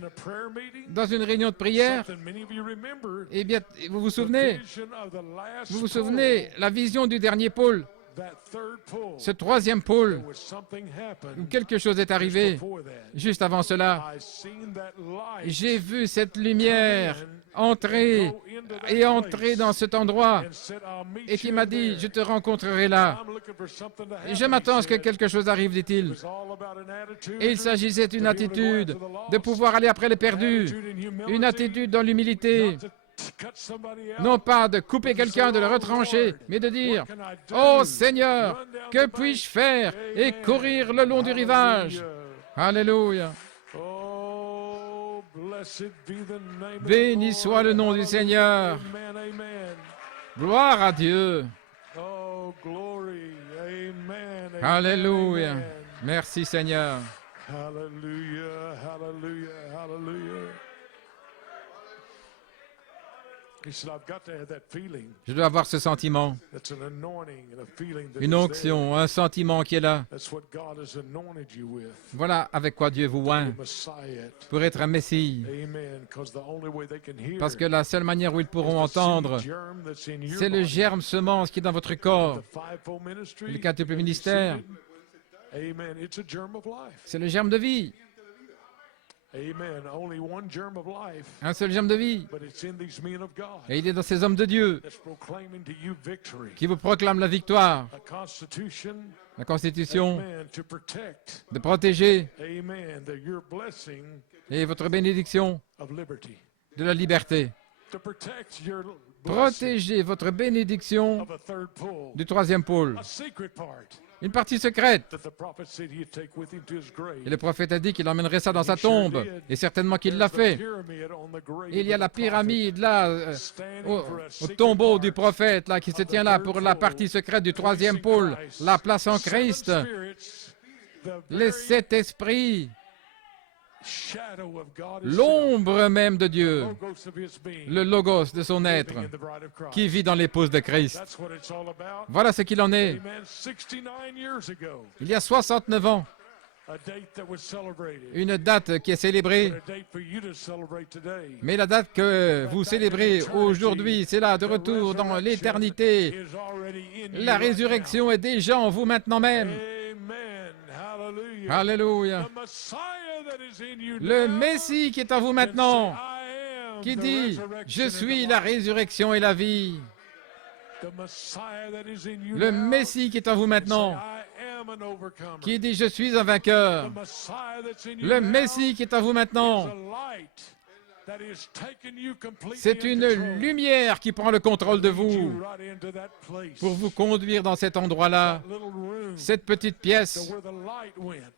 dans une réunion de prière. Eh bien, vous vous souvenez, la vision du dernier pôle. Ce troisième pôle, où quelque chose est arrivé, juste avant cela, j'ai vu cette lumière entrer dans cet endroit et qui m'a dit, je te rencontrerai là. Et je m'attends à ce que quelque chose arrive, dit-il. Et il s'agissait d'une attitude de pouvoir aller après les perdus, une attitude dans l'humilité. Non pas de couper quelqu'un, de le retrancher, mais de dire « Oh Seigneur, que puis-je faire ?» et courir le long du rivage. Alléluia. Béni soit le nom du Seigneur. Gloire à Dieu. Alléluia. Merci Seigneur. Hallelujah, hallelujah, hallelujah. Je dois avoir ce sentiment, une onction, un sentiment qui est là. Voilà avec quoi Dieu vous oint pour être un Messie. Parce que la seule manière où ils pourront entendre, c'est le germe semence qui est dans votre corps. Le quintuple ministère, c'est le germe de vie. Un seul germe de vie. Et il est dans ces hommes de Dieu qui vous proclament la victoire, la Constitution, de protéger et votre bénédiction de la liberté. Protégez votre bénédiction du troisième pôle. Une partie secrète. Et le prophète a dit qu'il emmènerait ça dans sa tombe. Et certainement qu'il l'a fait. Et il y a la pyramide là, au tombeau du prophète là, qui se tient là pour la partie secrète du troisième pôle. La place en Christ. Les 7 esprits. L'ombre même de Dieu, le logos de son être, qui vit dans l'épouse de Christ. Voilà ce qu'il en est. Il y a 69 ans, une date qui est célébrée, mais la date que vous célébrez aujourd'hui, c'est là, de retour dans l'éternité. La résurrection est déjà en vous maintenant même. Alléluia. Le Messie qui est en vous maintenant, qui dit « Je suis la résurrection et la vie ». Le Messie qui est en vous maintenant, qui dit « Je suis un vainqueur ». Le Messie qui est en vous maintenant, c'est une lumière qui prend le contrôle de vous pour vous conduire dans cet endroit-là, cette petite pièce,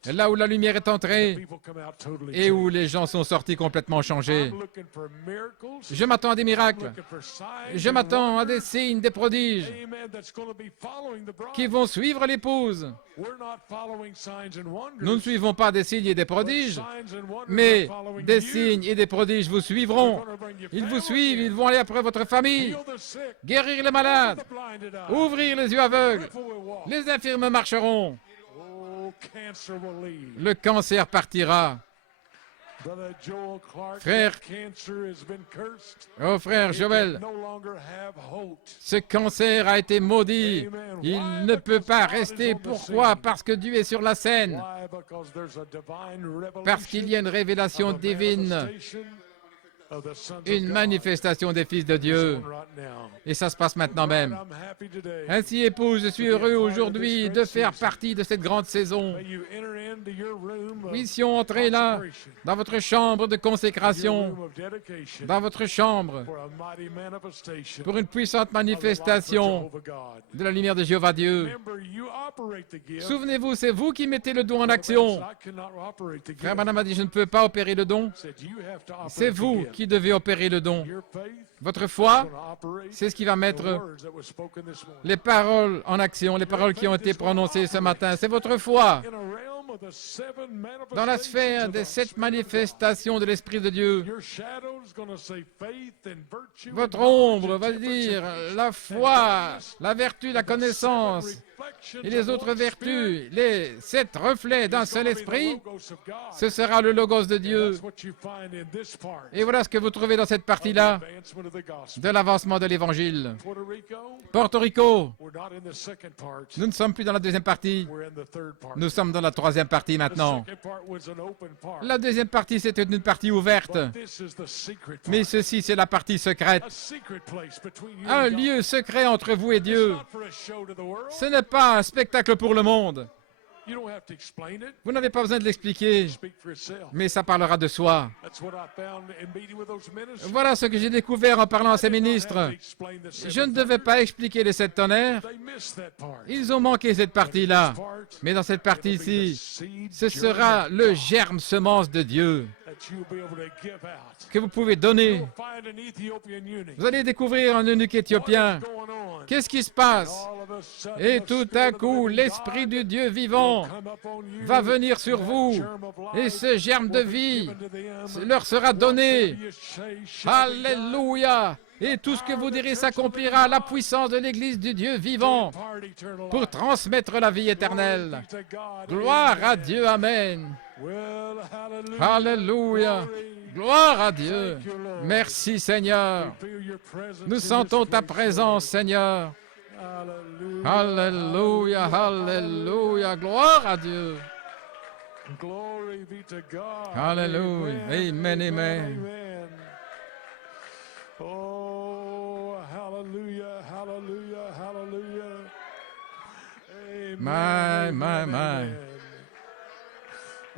là où la lumière est entrée et où les gens sont sortis complètement changés. Je m'attends à des miracles, je m'attends à des signes, des prodiges qui vont suivre l'épouse. Nous ne suivons pas des signes et des prodiges, mais des signes et des prodiges vous suivront. Ils vous suivent, ils vont aller après votre famille, guérir les malades, ouvrir les yeux aveugles. Les infirmes marcheront. Le cancer partira. Frère, oh frère Joël, ce cancer a été maudit. Il ne peut pas rester. Pourquoi? Parce que Dieu est sur la scène. Parce qu'il y a une révélation divine of the sons of une God manifestation des fils de is Dieu. on right now. Et ça se passe maintenant même. I'm happy today. Ainsi, épouse, je suis heureux aujourd'hui de faire partie de cette grande saison. May you enter into your room of Puissions entrer là, consecration, dans votre chambre de your consécration, room of dedication, dans votre chambre, for a mighty manifestation pour une puissante of the light of manifestation Jehovah God. de la lumière de Jéhovah Dieu. Remember, you operate the gift. Souvenez-vous, c'est vous qui mettez le don en Brother action. Branham said, I cannot operate the Frère gift. Branham a dit, je ne peux pas opérer le don. Said, you have to operate C'est the vous gift. qui devez opérer le don. Your faith Votre is foi, gonna operate c'est ce qui va the mettre words that were spoken this morning. les paroles en action, les paroles qui ont été prononcées ce matin. C'est votre foi. In a realm of the seven Dans la manifestations sphère of des the 7 Spirit of God, manifestations de l'Esprit de Dieu, your shadow is gonna say faith and virtue votre and knowledge ombre and va temperance dire and la foi, la vertu, la the seven connaissance reflections et les of autres one spirit vertus, les 7 reflets d'un is seul gonna be the esprit. logos of God. Ce sera le logos de Dieu. That's what you find in this part Et voilà ce que vous trouvez dans cette of the partie-là advancement of the gospel. de l'avancement de l'Évangile. Puerto Rico, Porto Rico, we're not in the second part, nous ne sommes plus dans la deuxième partie, we're in the third part. nous sommes dans la troisième partie The maintenant. second part was an open part. La deuxième partie, c'était une partie ouverte. But this is the secret part. Mais ceci, c'est la partie secrète. A secret place between you Un and God. lieu secret entre vous et It's Dieu. not for a show to the world. Ce n'est pas un spectacle pour le monde. You don't have to explain it. Vous n'avez pas besoin de l'expliquer, Speak for itself. mais ça parlera de soi. That's what I found in meeting with those ministers. Voilà ce que j'ai découvert en parlant à ces I did not have ministres. to explain the seven Je ne devais thunders. pas expliquer les 7 tonnerres. They missed that part. Ils ont manqué cette partie-là. Mais dans cette partie It'll be the ici, seed ce sera germ le germe semence de Dieu that you'll be able to give out. que vous pouvez donner. You'll find an Ethiopian eunuch. Vous allez découvrir un eunuque éthiopien. What is going on? Qu'est-ce qui se passe? All of a sudden, Et the tout Spirit à of the coup, living l'Esprit God du Dieu will vivant come upon you, va venir sur and that vous. germ of Et life ce germe de will be vie given to them. leur sera donné. Whatsoever you say shall be done. Alléluia! Et tout ce que vous direz s'accomplira à la puissance de l'Église du Dieu vivant Impart eternal pour life. transmettre la vie éternelle. Glory be to God. Gloire à Amen. Dieu, Amen. Well, hallelujah. Alléluia. Glory. Gloire à Dieu. Thank you, Lord. Merci, Seigneur. We feel your presence Nous in sentons this ta place, présence, Seigneur. Lord. Hallelujah. Alléluia, alléluia. Gloire à Dieu. Glory be to God. Hallelujah. Amen, amen. Amen. Oh, hallelujah, hallelujah, hallelujah. Amen. My. amen.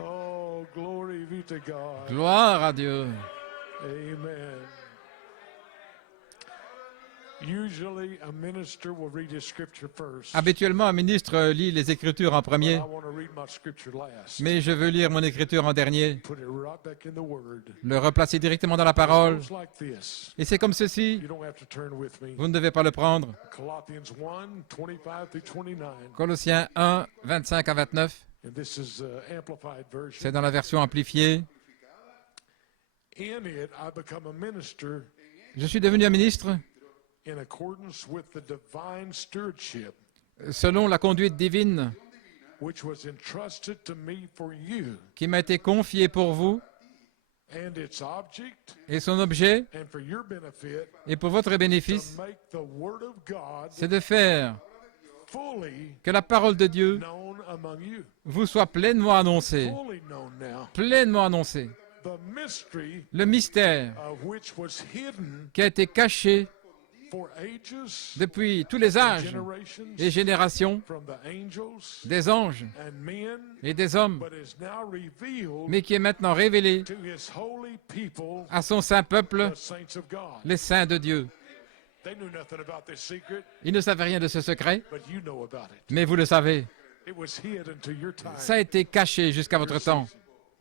Oh, glory be to God. Gloire à Dieu. Amen. Usually a minister will read his scripture first. Habituellement, un ministre lit les Écritures en But premier, I want to read my scripture last. mais je veux lire mon Écriture en dernier, Put it right back in the word. le replacer directement dans la It parole. goes like this. Et c'est comme ceci. You don't have to turn with me. Vous ne devez pas le prendre. Colossians 1, 25 through 29. Colossiens 1, 25 à 29. And this is amplified version. C'est dans la version amplifiée. In it, I become a minister Je suis devenu un ministre in accordance with the divine stewardship selon la conduite divine which was entrusted to me for you, qui m'a été confiée pour vous, and its object, et son objet, and for your benefit, et pour votre to bénéfice, make the word of God c'est de faire fully que la parole de Dieu known among you. vous soit pleinement annoncée. Fully known now. Pleinement annoncée. The mystery Le mystère of which was hidden qui a été caché for ages depuis tous les and âges generations et générations from the angels des anges and men, et des hommes, but is now revealed mais qui est maintenant révélé to his holy people, à son saint peuple, the saints of God. les saints de Dieu. They knew nothing about this secret, Ils ne savaient rien de ce secret, but you know about it. mais vous le savez. It was hid unto your time. Ça a été caché jusqu'à votre temps,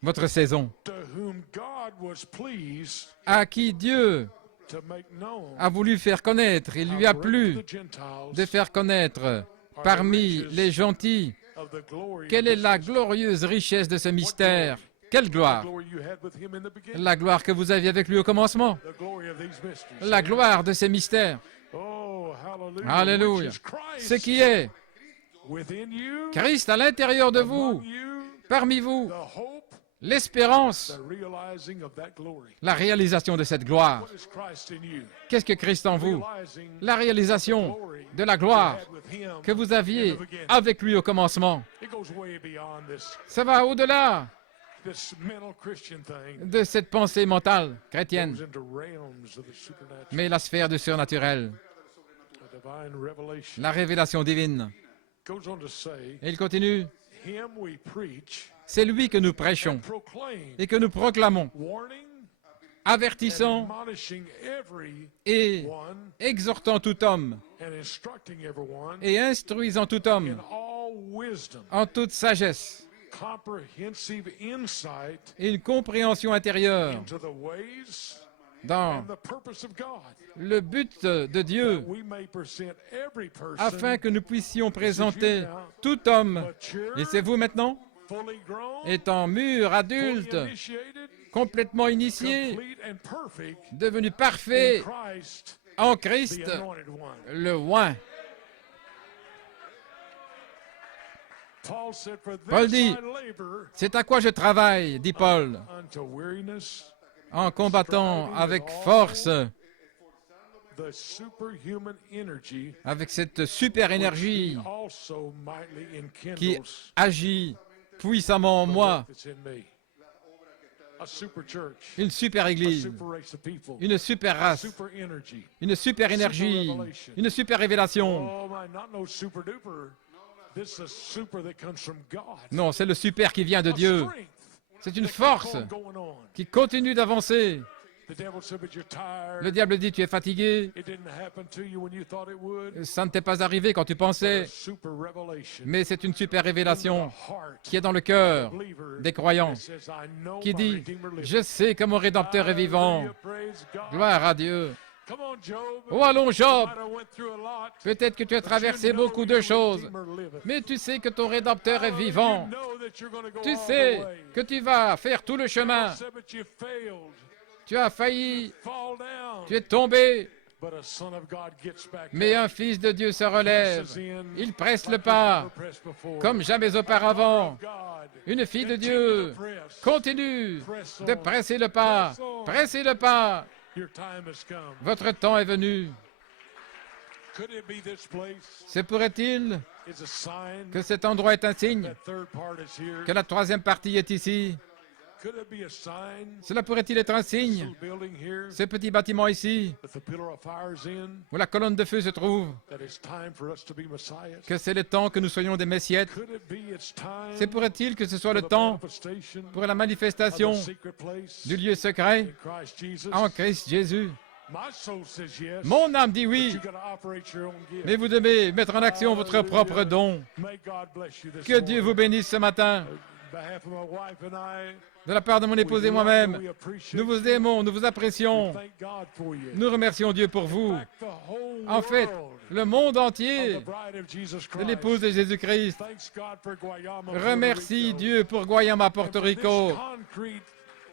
votre saison, To whom God was pleased à qui Dieu to make known a voulu faire connaître. Il lui how a great plu the Gentiles de faire connaître parmi les gentils of the glory quelle of est this la mystery. glorieuse richesse de ce mystère. Quelle The gloire! glory you had with him in the beginning. La gloire que vous aviez avec lui au commencement. The glory of these mysteries. La gloire de ces mystères. Oh, hallelujah. Alléluia. Which is Christ Ce qui est within you, Christ à l'intérieur de among vous, you, parmi vous, the hope, l'espérance, the realizing of that glory. la réalisation de cette gloire. What is Christ in you? Qu'est-ce que Christ en vous? Realizing La réalisation de la you gloire had with him que vous in aviez the beginning. avec lui au commencement. It goes way beyond this. Ça va au-delà this mental Christian thing de cette pensée mentale chrétienne, goes into realms of the supernatural, mais la sphère du surnaturel, the divine revelation. la révélation divine. Goes on to say, Et il continue, him we preach, c'est lui que nous prêchons proclaim, et que nous proclamons, warning, avertissant admonishing et everyone, exhortant tout homme and instructing everyone et instruisant tout homme in all wisdom, en toute sagesse comprehensive insight et une compréhension intérieure into the ways dans and the purpose of God, le but de Dieu, we may present every person afin que nous puissions présenter tout homme, mature, et c'est vous maintenant, fully grown, étant mûr, fully adulte, initiated, complètement initié, complete and perfect devenu in parfait Christ, en the Christ, anointed one. le oint. Paul said, for Paul this dit, I labor c'est à quoi je travaille, dit Paul, unto weariness, en combattant avec force, the superhuman energy avec cette super énergie also mightily qui enkindles agit puissamment en moi, that's in me. A super church, une super a église, super race of people, une super race, super energy. une super énergie, une super révélation. Oh my, not no super duper. This is a super that comes from God. Non, c'est le super qui vient de A Dieu. strength C'est une that keeps force on going on. qui continue d'avancer. The devil said, but you're tired. Le diable dit, tu es fatigué. It didn't happen to you when you thought it would. Ça ne t'est pas arrivé quand tu A pensais, super revelation mais c'est une super in the révélation heart qui est dans le cœur of the believer des croyants, that says, I know qui my dit, Redeemer lives. je sais que mon Rédempteur est vivant. Hallelujah, praise God. Gloire à Dieu. Come on, Job. Oh, allons, Job. You might have went through a lot, Peut-être que tu as but you traversé know beaucoup de your choses, Redeemer liveth. mais tu sais que ton Rédempteur est Hallelujah, vivant. you know that you're gonna go Tu all the sais way. que tu vas faire tout le chemin. Paul said, but you failed, Tu as failli, fall down. tu es tombé, But a son of God gets back mais up, un fils de Dieu se relève. presses in Il presse like le he's pas, never pressed before. comme jamais A daughter auparavant. of God, Une fille de continue Dieu to press. continue Press de on. presser le pas. Press on. Pressez le pas. Your time has come. Votre temps est venu. Could it be this place Se pourrait-il is a sign que cet endroit est un signe, that third part is here? que la troisième partie est ici? Could it be a sign Cela pourrait-il être un this signe, little building here ce petit bâtiment ici, that the pillar of fire is in, où la colonne de feu se trouve, that it's time for us to be messiahs? que c'est le temps que nous soyons des messiettes? Could it be it's time Se pourrait-il que ce soit le for the temps manifestation pour la of manifestation the secret place du lieu secret in Christ Jesus? en Christ Jésus? My soul says yes. Mon âme dit But oui, you gotta operate your own gift. mais vous devez mettre en action votre propre don. May God bless you this Que Dieu vous morning. bénisse ce matin. On behalf of my wife and I, De la part de mon we épouse et love you, moi-même, we appreciate nous vous you. aimons, nous vous apprécions. Thank God for you. Nous remercions Dieu pour vous. In fact, the whole En fait, world le monde of entier the bride of Jesus de Christ l'épouse de Jésus-Christ thanks God for Guayama, Puerto remercie Rico. Dieu pour Guayama, And Porto for this Rico, concrete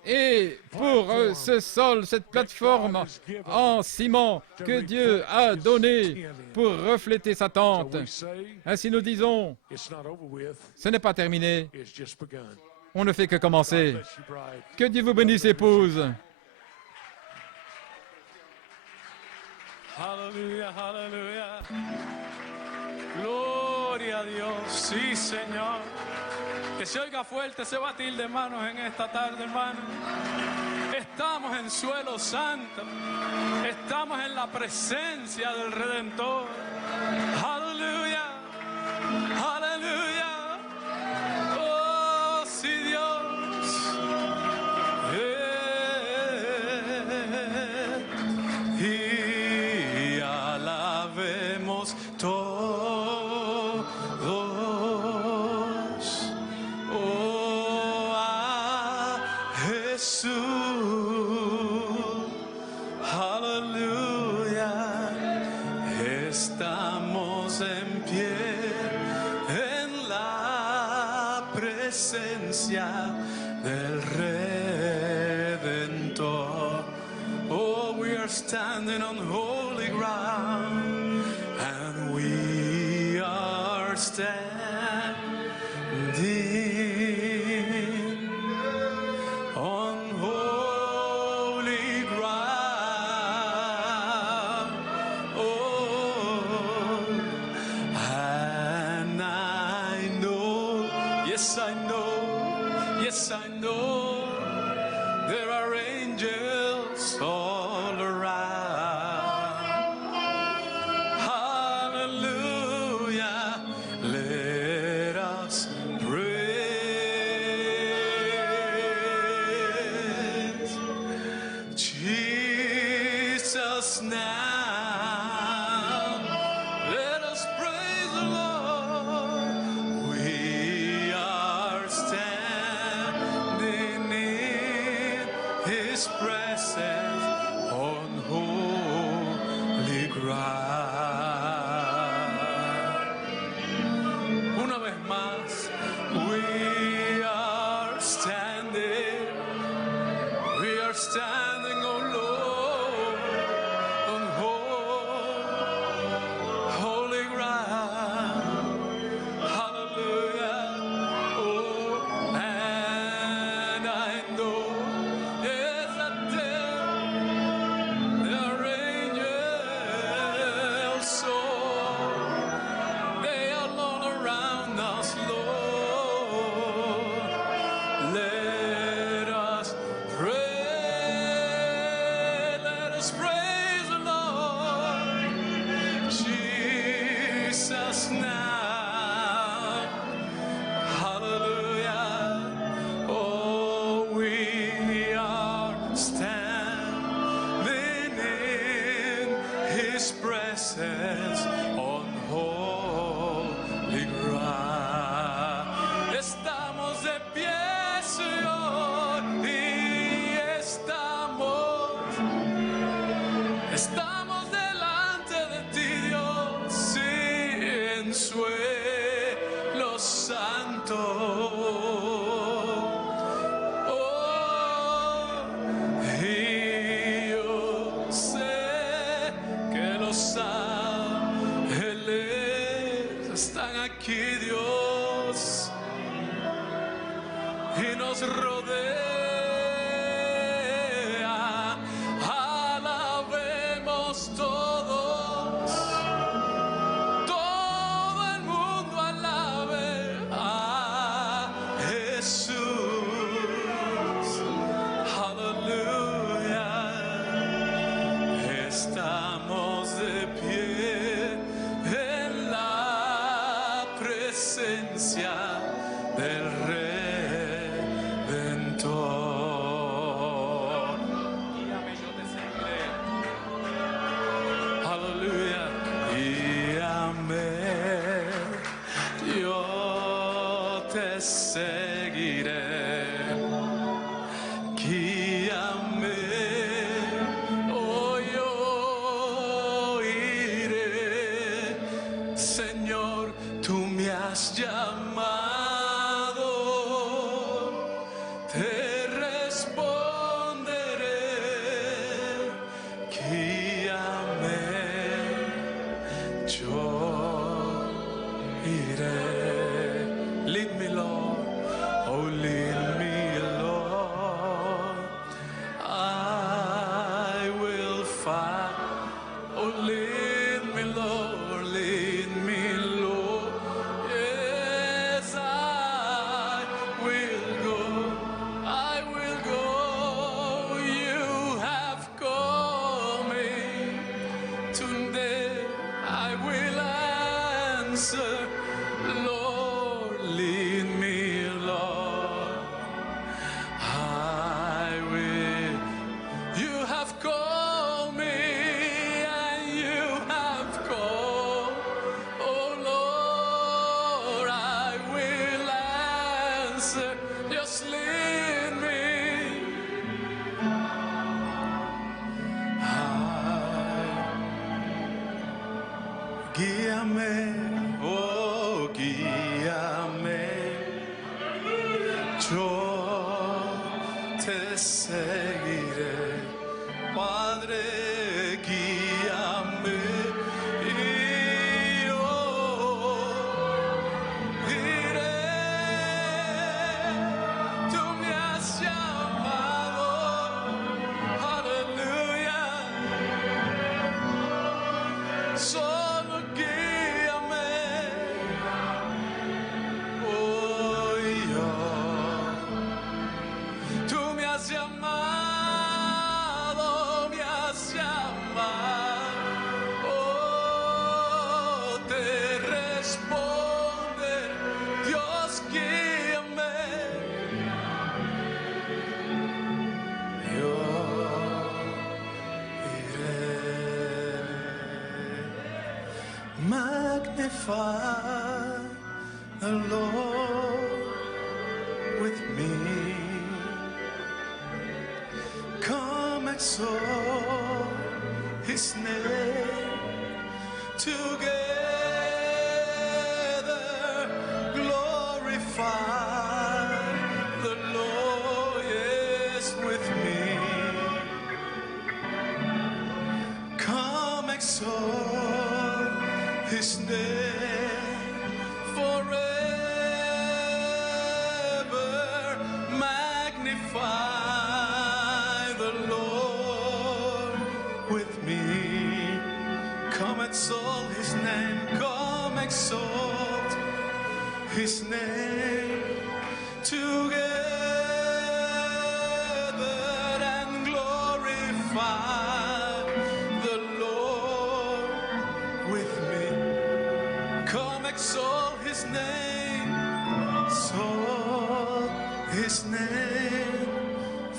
et pour ce sol, cette plateforme en ciment que Dieu a donné pour refléter sa so tente. we say Ainsi nous disons, it's not over with, ce n'est pas terminé, it's just begun. on ne fait que God commencer. bless you, bride. Que Dieu vous bénisse, épouse. Aleluya, aleluya. Gloria a Dios. Sí, Señor. Que se oiga fuerte ese batir de manos en esta tarde, hermano. Estamos en suelo santo. Estamos en la presencia del Redentor. Aleluya. Aleluya. Oh, sí, Dios. Y alabemos todos, oh, a Jesús, aleluya. Estamos en pie en la presencia del Redentor. Oh, we are standing on holy ground, and we are standing on holy ground. Oh, and I know, yes I know, yes I know. us now. Let us praise the Lord. We are standing in His presence on holy ground. Una vez más, we are standing. We are standing, oh Lord, on holy ground. Hallelujah. Oh, and I know, yes, that there are angels soar. They are all around us, Lord. Let us pray, let us praise the Lord Jesus now. Hallelujah. Oh, we are standing in His presence on holy ground. Estamos de pie, Señor, y estamos delante de ti, Dios, sí, en suelo santo. Oh, y yo sé que los ángeles están aquí, Dios, y nos rodea. Alabemos todos, todo el mundo alabe a Jesús. Aleluya. Estamos de pie en la presencia del Redentor. Guíame, yo te seguiré. Aleluya. Guíame, yo te seguiré. Guíame, oh, yo iré. Señor, tú me has llamado, te responderé. Guíame, yo iré. Lead me, Lord, oh, lead me, Lord. I will find. Oh, lead me, Lord, lead me, Lord. Yes, I will go. I will go. You have called me. Today I will answer. Lord, lead me, Lord. I will. You have called me, and you have called. Oh Lord, I will answer. Just lead me. Guíame, oh, guíame. Yo te seguiré, Padre, guíame, y yo iré. Tú me has llamado, aleluya. Solo guíame, oh, yo. Tú me has llamado, me has llamado. magnify the Lord with me. Come exalt His name together, glorify the Lord, yes, with me. Come exalt His name forever, magnify the Lord with me. Come exalt His name, come exalt His name together and glorify the Lord with me. Come exalt His name, exalt His name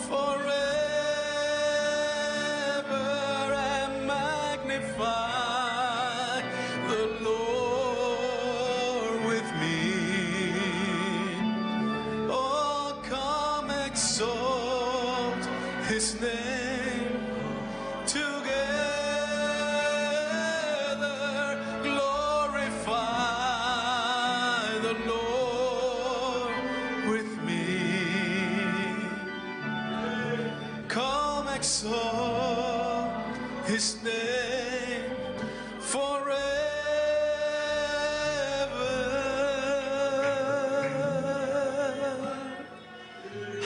forever and magnify the Lord with me. Oh, come exalt His name together, glorify the Lord with me. Come exalt His name forever.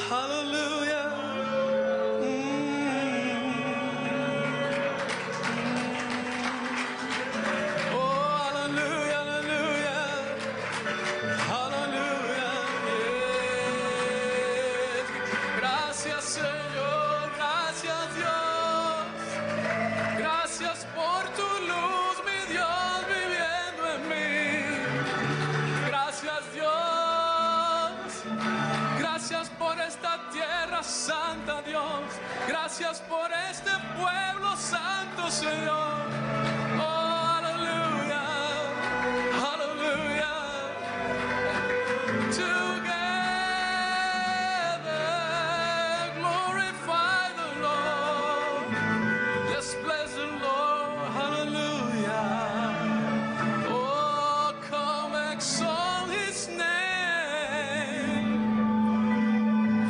Hallelujah. Oh, hallelujah, hallelujah. Hallelujah. Yes. Gracias, Señor. Gracias, Dios. Gracias por tu luz, mi Dios, viviendo en mí. Gracias, Dios. Gracias por esta tierra santa, Dios. Gracias por este pueblo santo, Señor. Oh, aleluya, aleluya. Together, glorify the Lord. Let's bless the Lord, hallelujah. Oh, come exalt His name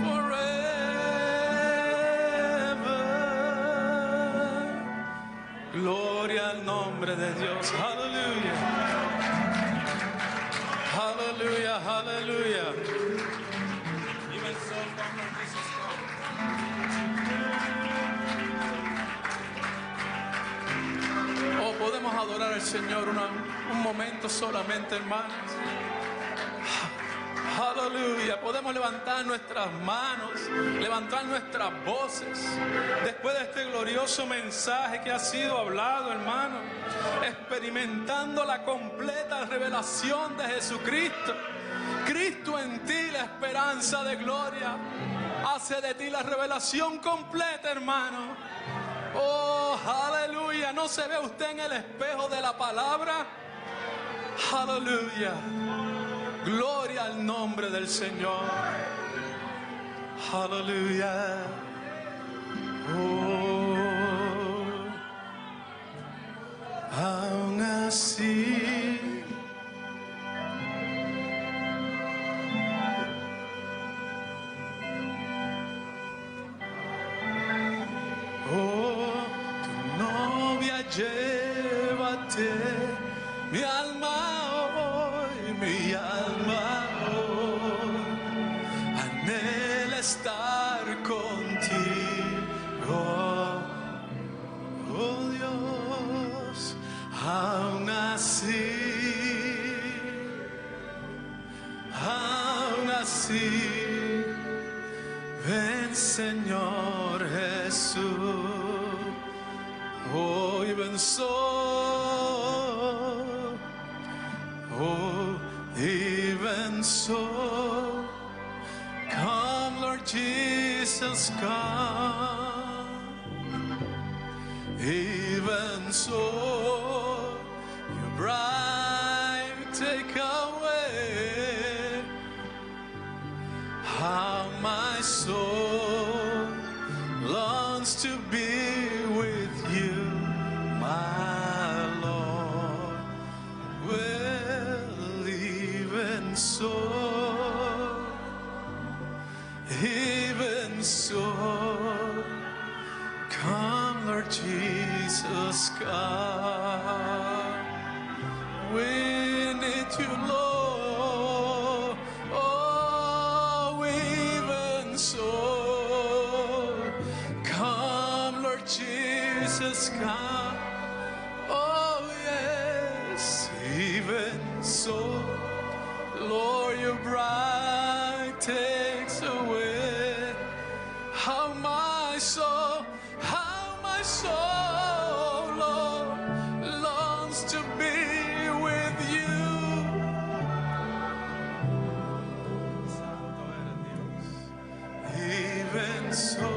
forever. Gloria al nombre de Dios, aleluya. Aleluya, aleluya. Even so, come on, Jesus, come. Oh, podemos adorar al Señor un momento solamente, hermanos. Aleluya, podemos levantar nuestras manos, levantar nuestras voces después de este glorioso mensaje que ha sido hablado, hermano, experimentando la completa revelación de Jesucristo. Cristo en ti, la esperanza de gloria, hace de ti la revelación completa, hermano. Oh, aleluya, ¿no se ve usted en el espejo de la palabra? Aleluya. Gloria al nombre del Señor. Aleluya. Oh, aún así, oh, tu novia, llévate mi alma hoy, mi alma hoy, anhela estar contigo, oh Dios, aún así, ven Señor Jesús, hoy ven so, oh, even so, come Lord Jesus, come, even so, your bride soul longs to be with you, my Lord. Well, even so, come, Lord Jesus, come. We need you, Lord. Oh, even so, come, Lord Jesus, come. Oh, yes, even so, Lord, your bride takes away how my soul, Lord, longs to be with you. Even so,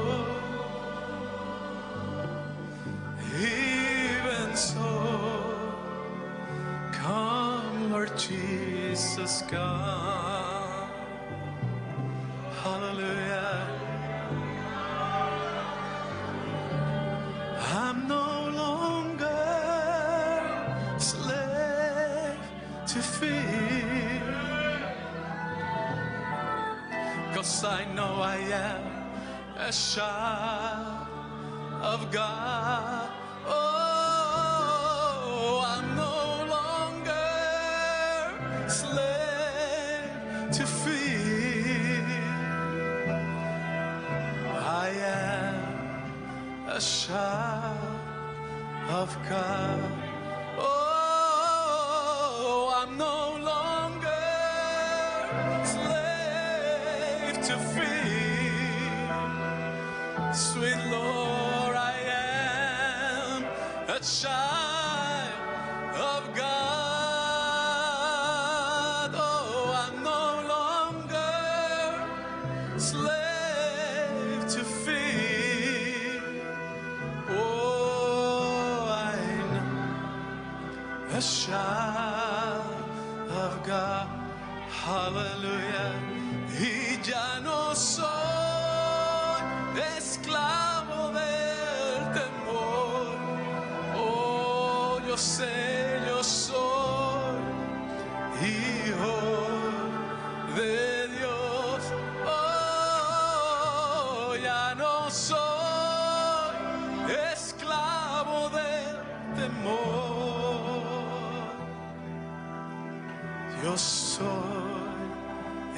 come, Lord Jesus, come. Hallelujah. I'm no longer slave to fear, 'cause I know I am a child of God. Oh, I'm no longer slave to fear. I am a child of God. Oh, I'm no longer slave to fear. Sweet Lord, I am a child of God. Oh, I'm no longer slave to fear. Oh, I know a child of God. Hallelujah. Y ya no soy esclavo del temor. Oh, yo sé, yo soy hijo de Dios. Oh, ya no soy esclavo del temor. Yo soy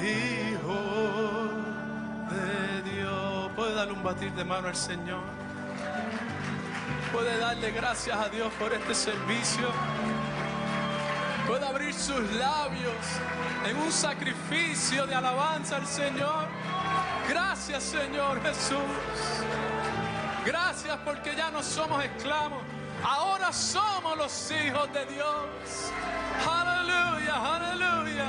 hijo de Dios. ¿Puede darle un batir de mano al Señor? ¿Puede darle gracias a Dios por este servicio? ¿Puede abrir sus labios en un sacrificio de alabanza al Señor? Gracias, Señor Jesús. Gracias porque ya no somos esclavos. Ahora somos los hijos de Dios. Aleluya, aleluya.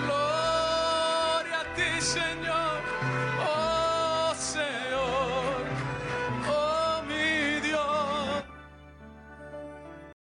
Gloria a ti, Señor. Oh,